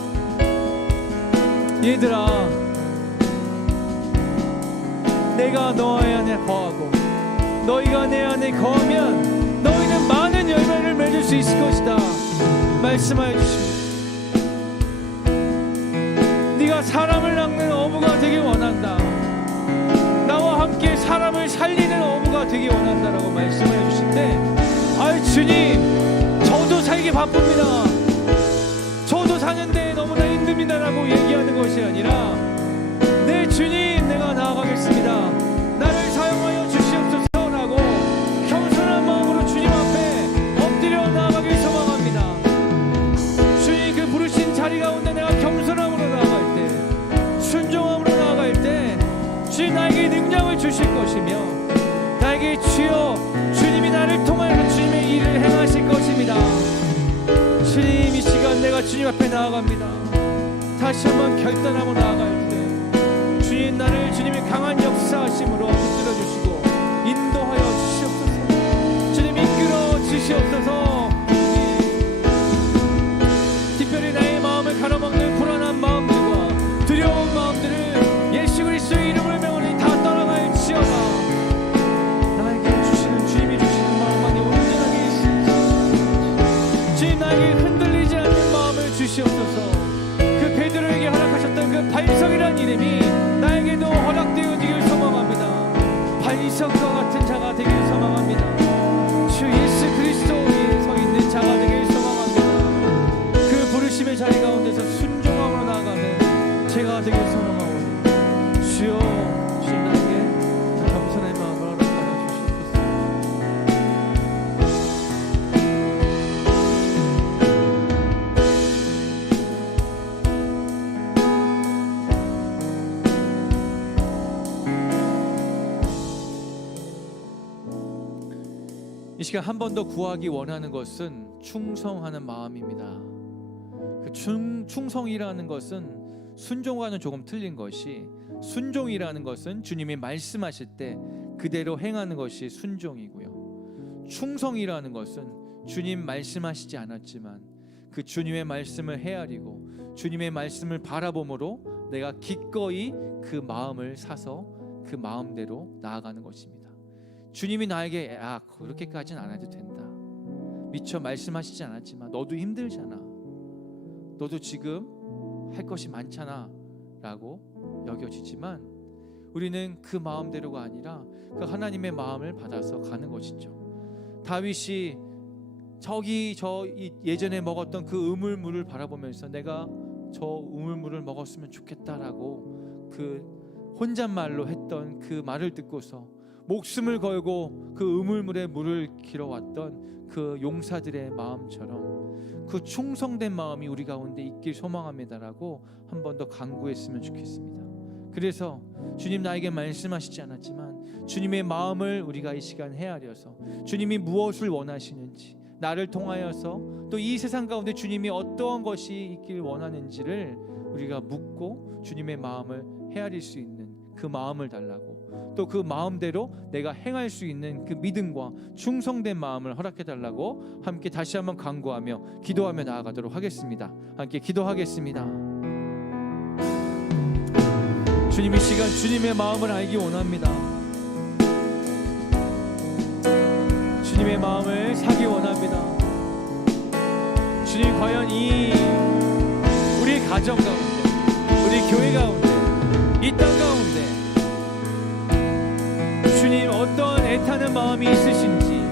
내가 너희 안에 거하고 너희가 내 안에 거하면 너희는 많은 열매를 맺을 수 있을 것이다 말씀하여 주십니다. 네가 사람을 낚는 어부가 되길 원한다. 나와 함께 사람을 살리는 어부가 되기 원한다라고 말씀해 주실 때 주님, 저도 살기 바쁩니다. 먹고도 사는데 너무나 힘듭니다라고 얘기하는 것이 아니라 네 주님 내가 나아가겠습니다. 나를 사용하여 주시옵소서라고 겸손한 마음으로 주님 앞에 엎드려 나아가길 소망합니다. 주님 그 부르신 자리 가운데 내가 겸손함으로 나아갈 때, 순종함으로 나아갈 때 주님 나에게 능력을 주실 것이며 나에게 주여 주님이 나를 통하여 주님의 일을 행하실 것입니다. 주님 이 시간 내가 주님 앞에 나아갑니다. 다시 한번 결단하고 나아갈 때 주님 나를 주님의 강한 역사하심으로 붙들어 주시고 인도하여 주시옵소서. 주님 이끌어 주시옵소서. 특별히 나의 마음을 가로막는 불안한 마음들과 두려운 마음들을 예수 그리스도의 이름을 명하니 다 떠나갈지어다. 나에게 주시는 주님이 주시는 마음만이 온전하게 있으니 주님 나에게 흔들리지 않는 마음을 주시옵소서. 그 베드로에게 허락하셨던 그 반석이란 이름이 나에게도 허락되어지길 소망합니다. 반석과 같은 자가 되길 소망합니다. 주 예수 그리스도 위에 서 있는 자가 되길 소망합니다. 그 부르심의 자리 가운데서 순종함으로 나아가는 제가 되길 소망하오니 주여 주님 나에게 그 겸손의 마음을 허락하여 주시옵소서. 이 시간 한 번 더 구하기 원하는 것은 충성하는 마음입니다. 그 충성이라는 것은 순종과는 조금 틀린 것이, 순종이라는 것은 주님이 말씀하실 때 그대로 행하는 것이 순종이고요. 충성이라는 것은 주님 말씀하시지 않았지만 그 주님의 말씀을 헤아리고 주님의 말씀을 바라봄으로 내가 기꺼이 그 마음을 사서 그 마음대로 나아가는 것입니다. 주님이 나에게 그렇게까지는 안 해도 된다, 미처 말씀하시지 않았지만 너도 힘들잖아, 너도 지금 할 것이 많잖아 라고 여겨지지만 우리는 그 마음대로가 아니라 그 하나님의 마음을 받아서 가는 것이죠. 다윗이 예전에 먹었던 그 우물물을 바라보면서 내가 저 우물물을 먹었으면 좋겠다라고 그 혼잣말로 했던 그 말을 듣고서 목숨을 걸고 그 우물물에 물을 길어왔던 그 용사들의 마음처럼 그 충성된 마음이 우리 가운데 있길 소망합니다라고 한 번 더 간구했으면 좋겠습니다. 그래서 주님 나에게 말씀하시지 않았지만 주님의 마음을 우리가 이 시간 헤아려서 주님이 무엇을 원하시는지, 나를 통하여서 또 이 세상 가운데 주님이 어떠한 것이 있길 원하는지를 우리가 묻고 주님의 마음을 헤아릴 수 있는 그 마음을 달라고, 또 그 마음대로 내가 행할 수 있는 그 믿음과 충성된 마음을 허락해 달라고 함께 다시 한번 간구하며 기도하며 나아가도록 하겠습니다. 함께 기도하겠습니다. 주님 이 시간 주님의 마음을 알기 원합니다. 주님의 마음을 사기 원합니다. 주님 과연 우리 가정 가운데, 우리 교회 가운데, 이 땅 가운데 주님 어떤 애타는 마음이 있으신지,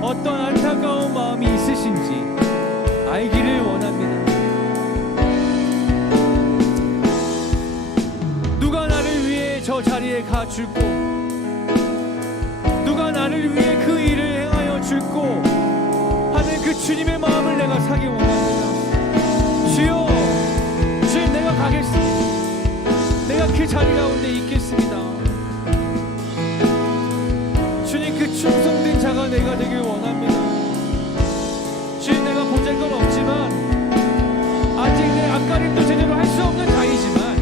어떤 안타까운 마음이 있으신지 알기를 원합니다. 누가 나를 위해 저 자리에 가줄고, 누가 나를 위해 그 일을 행하여 줄고 하는 그 주님의 마음을 내가 사기 원합니다. 주여, 주님 내가 가겠습니다. 내가 그 자리 가운데 있겠습니다. 주님 그 충성된 자가 내가 되길 원합니다. 주님 내가 보잘것 없지만 아직 내 앞가림도 제대로 할 수 없는 자이지만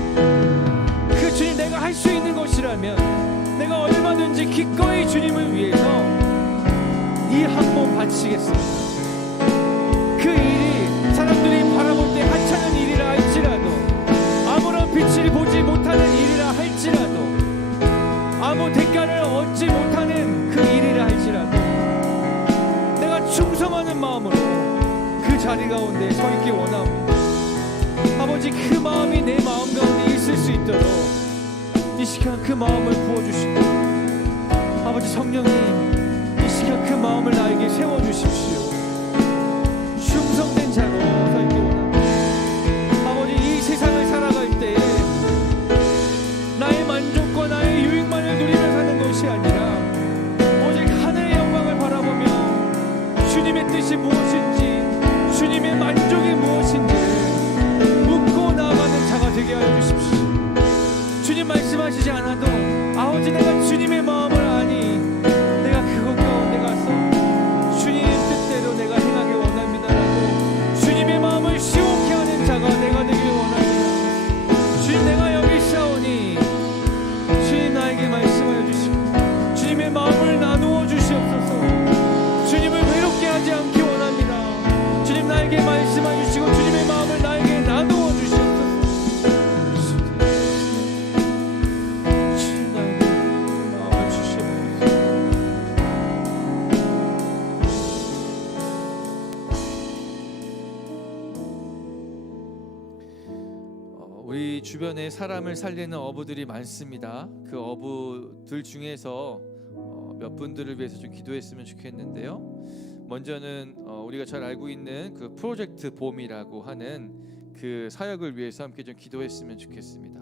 그 주님 내가 할 수 있는 것이라면 내가 얼마든지 기꺼이 주님을 위해서 이 한 몸 바치겠습니다. 그 일이 사람들이 바라볼 때 하찮은 일이라 할지라도, 아무런 빛을 보지 못하는 일이라 할지라도, 아무 대가를 얻지 못하는 그 일이라 할지라도 내가 충성하는 마음으로 그 자리 가운데 서 있기 원합니다. 아버지 그 마음이 내 마음 가운데 있을 수 있도록 이 시간 그 마음을 부어주시고, 아버지 성령님 이 시간 그 마음을 나에게 세워주십시오. 충성된 자로 서 있기 원합니다. 보이지 않아도 아버지 내가 주님의 마음을 아니 내가 그것 가운데 가서 주님 뜻대로 내가 행하기 원합니다라고 주님의 마음을 시원케 하는 자가 내가 되길 원합니다. 주님 내가 여기 있사오니 주님 나에게 말씀하여 주시고 주님의 마음을 나누어 주시옵소서. 주님을 외롭게 하지 않기 원합니다. 주님 나에게 말씀하여 주시고 주님의 마음을 나에게 나누어 주시옵소서. 주님 나에게 마음을 주시옵소서. 우리 주변에 사람을 살리는 어부들이 많습니다. 그 어부들 중에서 몇 분들을 위해서 좀 기도했으면 좋겠는데요. 먼저는 우리가 잘 알고 있는 그 프로젝트 봄이라고 하는 그 사역을 위해서 함께 좀 기도했으면 좋겠습니다.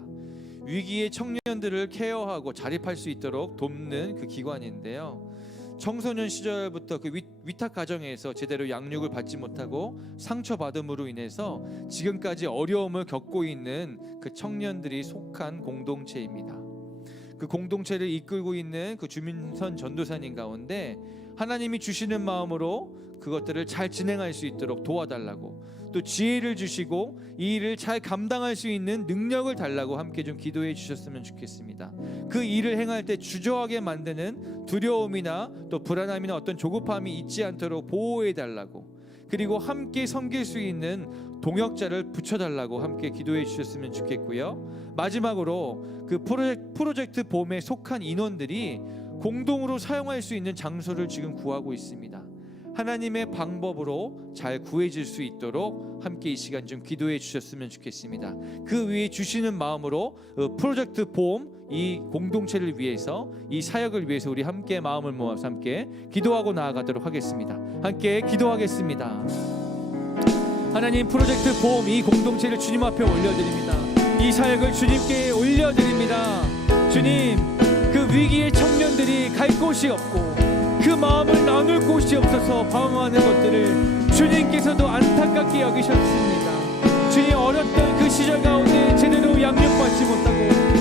위기의 청년들을 케어하고 자립할 수 있도록 돕는 그 기관인데요. 청소년 시절부터 그 위탁 가정에서 제대로 양육을 받지 못하고 상처받음으로 인해서 지금까지 어려움을 겪고 있는 그 청년들이 속한 공동체입니다. 그 공동체를 이끌고 있는 그 주민선 전도사님 가운데 하나님이 주시는 마음으로 그것들을 잘 진행할 수 있도록 도와달라고, 또 지혜를 주시고 이 일을 잘 감당할 수 있는 능력을 달라고 함께 좀 기도해 주셨으면 좋겠습니다. 그 일을 행할 때 주저하게 만드는 두려움이나 또 불안함이나 어떤 조급함이 있지 않도록 보호해 달라고, 그리고 함께 섬길 수 있는 동역자를 붙여달라고 함께 기도해 주셨으면 좋겠고요. 마지막으로 그 프로젝트 봄에 속한 인원들이 공동으로 사용할 수 있는 장소를 지금 구하고 있습니다. 하나님의 방법으로 잘 구해질 수 있도록 함께 이 시간 좀 기도해 주셨으면 좋겠습니다. 그 위에 주시는 마음으로 프로젝트 봄 이 공동체를 위해서, 이 사역을 위해서 우리 함께 마음을 모아서 함께 기도하고 나아가도록 하겠습니다. 함께 기도하겠습니다. 하나님, 프로젝트 봄 이 공동체를 주님 앞에 올려드립니다. 이 사역을 주님께 올려드립니다. 주님, 그 위기의 청년들이 갈 곳이 없고 그 마음을 나눌 곳이 없어서 방황하는 것들을 주님께서도 안타깝게 여기셨습니다. 주님, 어렸던 그 시절 가운데 제대로 양육받지 못하고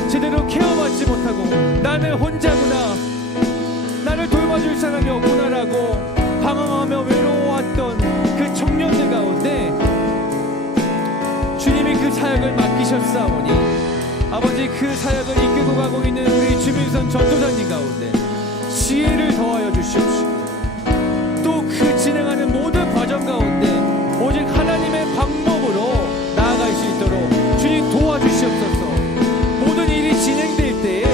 제대로 케어받지 못하고 나는 혼자구나, 나를 돌봐줄 사람이 없구나라고 방황하며 외로워왔던 그 청년들 가운데 주님이 그 사역을 맡기셨사오니 아버지, 그 사역을 이끌고 가고 있는 우리 주민선 전도사님 가운데 지혜를 더하여 주시옵시고, 또 그 진행하는 모든 과정 가운데 오직 하나님의 방법으로 나아갈 수 있도록 주님 도와주시옵소서. 모든 일이 진행될 때에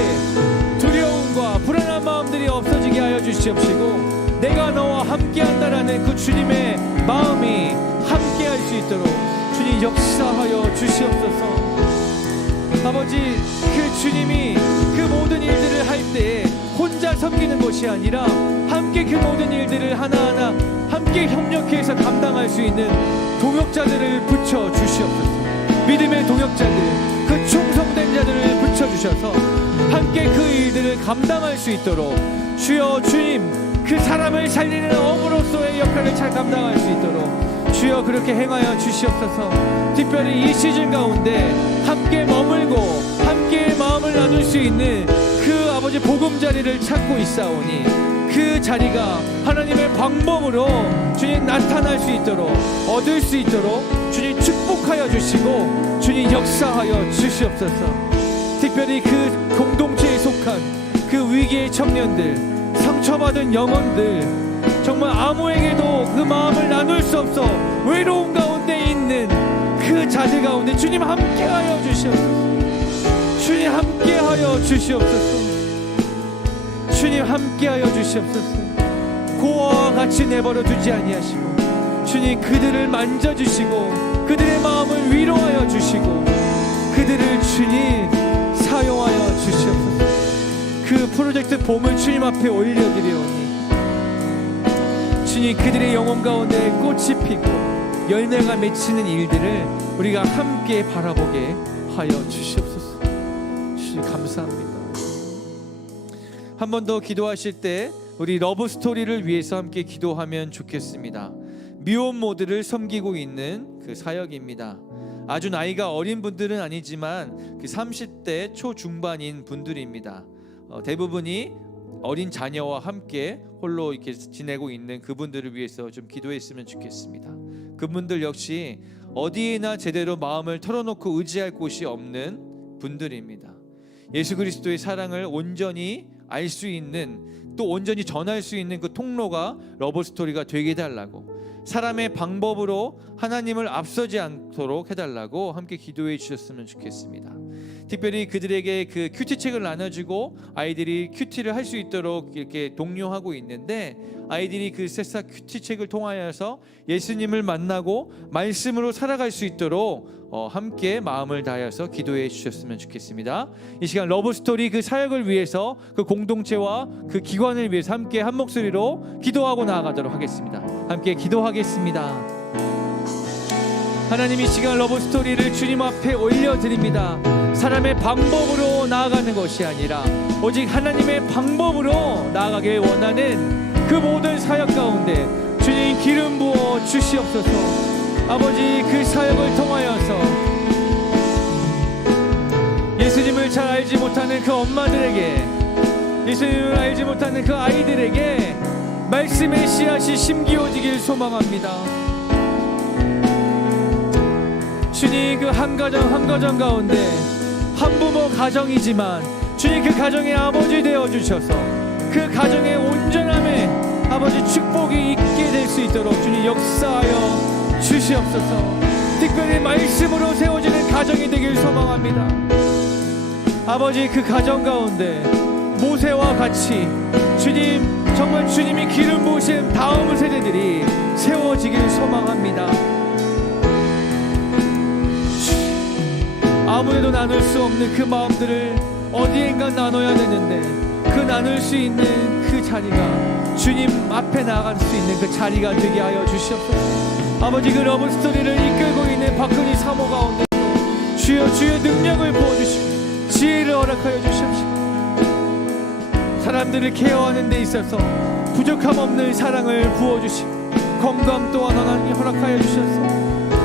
두려움과 불안한 마음들이 없어지게 하여 주시옵시고, 내가 너와 함께한다라는 그 주님의 마음이 함께할 수 있도록 주님 역사하여 주시옵소서. 아버지, 그 주님이 그 모든 일들을 할 때에 혼자 섬기는 것이 아니라 함께 그 모든 일들을 하나하나 함께 협력해서 감당할 수 있는 동역자들을 붙여 주시옵소서. 믿음의 동역자들, 그 충성된 자들을 붙여 주셔서 함께 그 일들을 감당할 수 있도록 주여, 주님, 그 사람을 살리는 어부로서의 역할을 잘 감당할 수 있도록 주여 그렇게 행하여 주시옵소서. 특별히 이 시즌 가운데 함께 머물고 함께 마음을 나눌 수 있는 그 아버지 보금자리를 찾고 있사오니 그 자리가 하나님의 방법으로 주님 나타날 수 있도록, 얻을 수 있도록 주님 축복하여 주시고 주님 역사하여 주시옵소서. 특별히 그 공동체에 속한 그 위기의 청년들, 상처받은 영혼들, 정말 아무에게도 그 마음을 나눌 수 없어 외로움 가운데 있는 그 자들 가운데 주님 함께하여 주시옵소서. 주님 함께하여 주시옵소서. 주님 함께하여 주시옵소서. 고아와 같이 내버려 두지 아니하시고 주님 그들을 만져주시고 그들의 마음을 위로하여 주시고 그들을 주님 사용하여 주시옵소서. 그 프로젝트 봄을 주님 앞에 올려드리오니 주님, 그들의 영혼 가운데 꽃이 피고 열매가 맺히는 일들을 우리가 함께 바라보게 하여 주시옵소서. 주님 감사합니다. 한 번 더 기도하실 때 우리 러브 스토리를 위해서 함께 기도하면 좋겠습니다. 미혼모들을 섬기고 있는 그 사역입니다. 아주 나이가 어린 분들은 아니지만 그 30대 초중반인 분들입니다. 대부분이 어린 자녀와 함께 홀로 이렇게 지내고 있는 그분들을 위해서 좀 기도했으면 좋겠습니다. 그분들 역시 어디에나 제대로 마음을 털어놓고 의지할 곳이 없는 분들입니다. 예수 그리스도의 사랑을 온전히 알 수 있는, 또 온전히 전할 수 있는 그 통로가 러브스토리가 되게 해달라고, 사람의 방법으로 하나님을 앞서지 않도록 해달라고 함께 기도해 주셨으면 좋겠습니다. 특별히 그들에게 그 큐티책을 나눠주고 아이들이 큐티를 할 수 있도록 이렇게 독려하고 있는데, 아이들이 그 새싹 큐티책을 통하여서 예수님을 만나고 말씀으로 살아갈 수 있도록 함께 마음을 다해서 기도해 주셨으면 좋겠습니다. 이 시간 러브스토리 그 사역을 위해서, 그 공동체와 그 기관을 위해서 함께 한 목소리로 기도하고 나아가도록 하겠습니다. 함께 기도하겠습니다. 하나님, 이 시간 러브스토리를 주님 앞에 올려드립니다. 사람의 방법으로 나아가는 것이 아니라 오직 하나님의 방법으로 나아가길 원하는 그 모든 사역 가운데 주님 기름 부어 주시옵소서. 아버지, 그 사역을 통하여서 예수님을 잘 알지 못하는 그 엄마들에게, 예수님을 알지 못하는 그 아이들에게 말씀의 씨앗이 심기어지길 소망합니다. 주님, 그 한 가정 가운데 한부모 가정이지만 주님, 그 가정의 아버지 되어주셔서 그 가정의 온전함에 아버지 축복이 있게 될 수 있도록 주님 역사하여 주시옵소서. 특별히 말씀으로 세워지는 가정이 되길 소망합니다. 아버지, 그 가정 가운데 모세와 같이 주님, 정말 주님이 기름 부으신 다음 세대들이 세워지길 소망합니다. 아무래도 나눌 수 없는 그 마음들을 어디엔가 나눠야 되는데, 그 나눌 수 있는 그 자리가 주님 앞에 나아갈 수 있는 그 자리가 되게 하여 주시옵소서. 아버지, 그 러브스토리를 이끌고 있는 박근희 사모 가운데 주여, 주의 능력을 부어주시고 지혜를 허락하여 주시옵시고, 사람들을 케어하는 데 있어서 부족함 없는 사랑을 부어주시고 건강 또한 허락하여 주셔서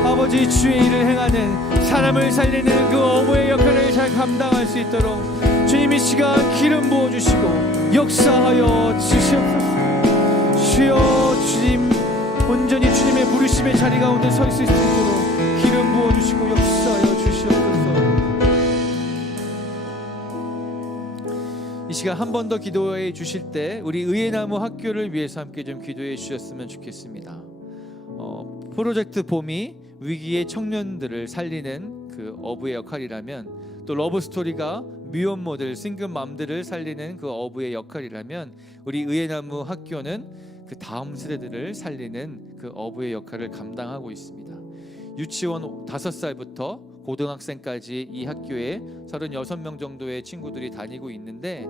아버지, 주의 일을 행하는, 사람을 살리는 그 어부의 역할을 잘 감당할 수 있도록 주님 이 시간 기름 부어주시고 역사하여 주시옵소서. 주여, 주님 온전히 주님의 부르심의 자리 가운데 설 수 있도록 기름 부어주시고 역사하여 주시옵소서. 이 시간 한 번 더 기도해 주실 때 우리 의예나무 학교를 위해서 함께 좀 기도해 주셨으면 좋겠습니다. 프로젝트 봄이 위기의 청년들을 살리는 그 어부의 역할이라면, 또 러브스토리가 미혼모들, 싱글맘들을 살리는 그 어부의 역할이라면, 우리 의예나무 학교는 그 다음 세대들을 살리는 그 어부의 역할을 감당하고 있습니다. 유치원 5살부터 고등학생까지 이 학교에 36명 정도의 친구들이 다니고 있는데,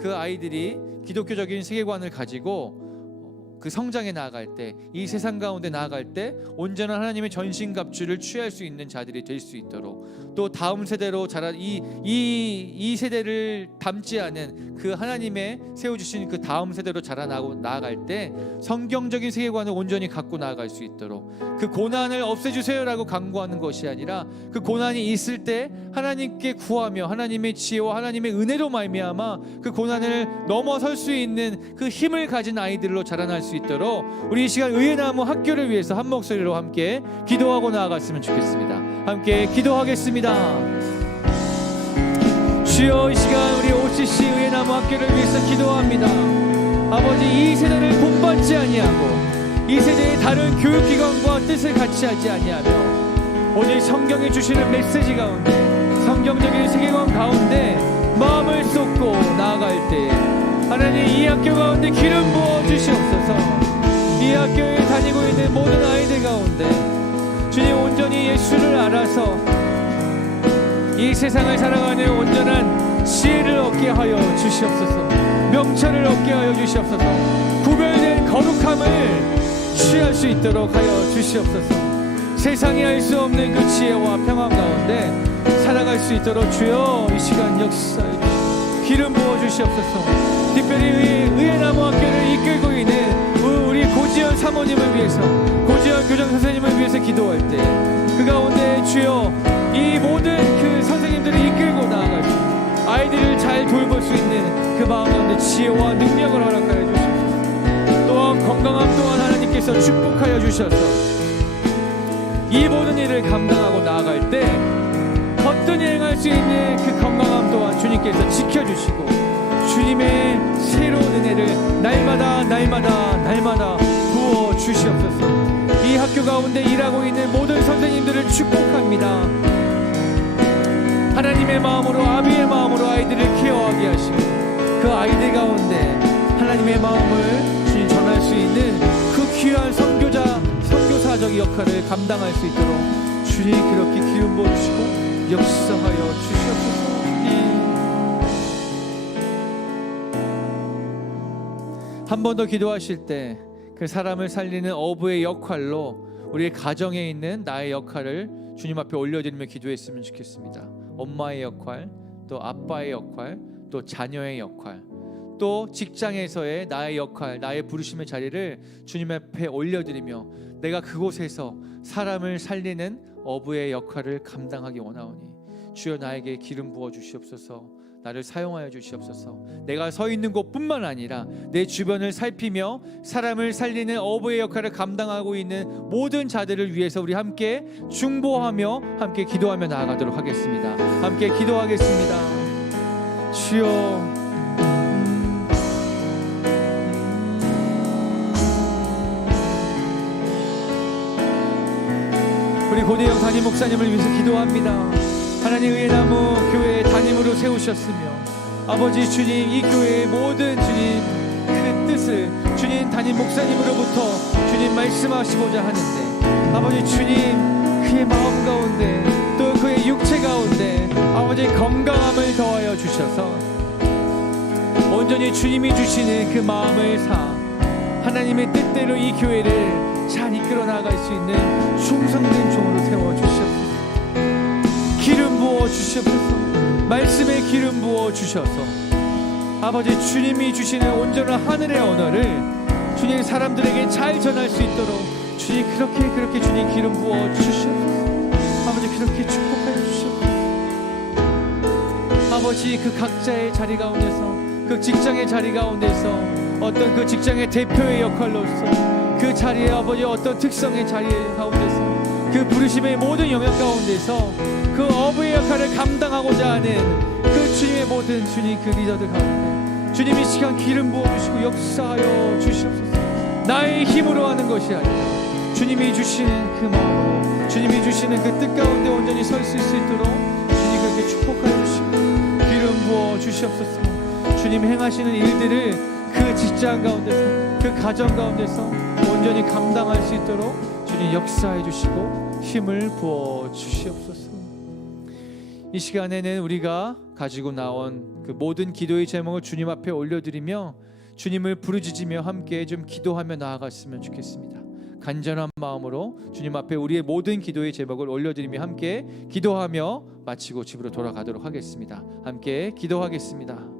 그 아이들이 기독교적인 세계관을 가지고 그 성장에 나아갈 때, 이 세상 가운데 나아갈 때 온전한 하나님의 전신갑주를 취할 수 있는 자들이 될 수 있도록, 또 다음 세대로 자라 이 세대를 닮지 않은 그 하나님의 세워주신 그 다음 세대로 자라나고 나아갈 때 성경적인 세계관을 온전히 갖고 나아갈 수 있도록, 그 고난을 없애주세요라고 간구하는 것이 아니라 그 고난이 있을 때 하나님께 구하며 하나님의 지혜와 하나님의 은혜로 말미암아 그 고난을 넘어설 수 있는 그 힘을 가진 아이들로 자라날 수 있도록 우리 이 시간 의예나무 학교를 위해서 한 목소리로 함께 기도하고 나아갔으면 좋겠습니다. 함께 기도하겠습니다. 주여, 이 시간 우리 OCC 의예나무 학교를 위해서 기도합니다. 아버지, 이 세대를 본받지 아니하고 이 세대의 다른 교육기관과 뜻을 같이 하지 아니하며 오직 성경이 주시는 메시지 가운데, 성경적인 세계관 가운데 마음을 쏟고 나아갈 때 하나님, 이 학교 가운데 기름 부어 주시옵소서. 이 학교에 다니고 있는 모든 아이들 가운데 주님 온전히 예수를 알아서 이 세상을 살아가는 온전한 지혜를 얻게 하여 주시옵소서. 명철을 얻게 하여 주시옵소서. 구별된 거룩함을 취할 수 있도록 하여 주시옵소서. 세상이 알 수 없는 그 지혜와 평안 가운데 살아갈 수 있도록 주여, 이 시간 역사해 주시옵소서. 기름 부어 주시옵소서. 특별히 의예나무 학교를 이끌고 있는 우리 고지연 사모님을 위해서, 고지연 교장 선생님을 위해서 기도할 때 그 가운데 주여 이 모든 그 선생님들을 이끌고 나아가시고 아이들을 잘 돌볼 수 있는 그 마음 가운데 지혜와 능력을 허락하여 주시옵소서. 또한 건강함 또한 하나님께서 축복하여 주셔서 이 모든 일을 감당하고 나아갈 때 거뜬히 행할 수 있는 그 건강함 또한 주님께서 지켜주시고 주님의 새로운 은혜를 날마다 부어 주시옵소서. 이 학교 가운데 일하고 있는 모든 선생님들을 축복합니다. 하나님의 마음으로, 아비의 마음으로 아이들을 케어하게 하시고 그 아이들 가운데 하나님의 마음을 주님 전할 수 있는 그 귀한 선교사적 역할을 감당할 수 있도록 주님 그렇게 기름 부어주시고 역사하여 주시옵소서. 한 번 더 기도하실 때 그 사람을 살리는 어부의 역할로 우리의 가정에 있는 나의 역할을 주님 앞에 올려드리며 기도했으면 좋겠습니다. 엄마의 역할, 또 아빠의 역할, 또 자녀의 역할, 또 직장에서의 나의 역할, 나의 부르심의 자리를 주님 앞에 올려드리며 내가 그곳에서 사람을 살리는 어부의 역할을 감당하기 원하오니 주여 나에게 기름 부어 주시옵소서. 나를 사용하여 주시옵소서. 내가 서 있는 곳뿐만 아니라 내 주변을 살피며 사람을 살리는 어부의 역할을 감당하고 있는 모든 자들을 위해서 우리 함께 중보하며 함께 기도하며 나아가도록 하겠습니다. 함께 기도하겠습니다. 주여 우리 고대영 담임 목사님을 위해서 기도합니다. 하나님 의나무 교회의 담임으로 세우셨으며 아버지 주님 이 교회의 모든 주님 그 뜻을 주님 담임 목사님으로부터 주님 말씀하시고자 하는데 아버지 주님 그의 마음 가운데 또 그의 육체 가운데 아버지 건강함을 더하여 주셔서 온전히 주님이 주시는 그 마음을 사 하나님의 뜻대로 이 교회를 잘 이끌어 나갈 수 있는 충성된 종으로 세워주시옵소서. 기름 부어 주시옵소서. 말씀에 기름 부어 주셔서 아버지 주님이 주시는 온전한 하늘의 언어를 주님 사람들에게 잘 전할 수 있도록 주님 그렇게 주님 기름 부어 주시옵소서. 아버지 그렇게 축복하여 주시옵소서. 아버지 그 각자의 자리 가운데서 그 직장의 자리 가운데서 어떤 그 직장의 대표의 역할로서 그 자리에 아버지 어떤 특성의 자리 가운데서 그 부르심의 모든 영역 가운데서 그 어부의 역할을 감당하고자 하는 그 주님의 모든 주님 그 리더들 가운데 주님이 시간 기름 부어주시고 역사하여 주시옵소서. 나의 힘으로 하는 것이 아니라 주님이 주시는 그 마음으로 주님이 주시는 그 뜻 가운데 온전히 설 수 있도록 주님 그렇게 축복하여 주시고 기름 부어 주시옵소서. 주님 행하시는 일들을 그 직장 가운데서 그 가정 가운데서 온전히 감당할 수 있도록 주님 역사해 주시고 힘을 부어 주시옵소서. 이 시간에는 우리가 가지고 나온 그 모든 기도의 제목을 주님 앞에 올려드리며 주님을 부르짖으며 함께 좀 기도하며 나아갔으면 좋겠습니다. 간절한 마음으로 주님 앞에 우리의 모든 기도의 제목을 올려드리며 함께 기도하며 마치고 집으로 돌아가도록 하겠습니다. 함께 기도하겠습니다.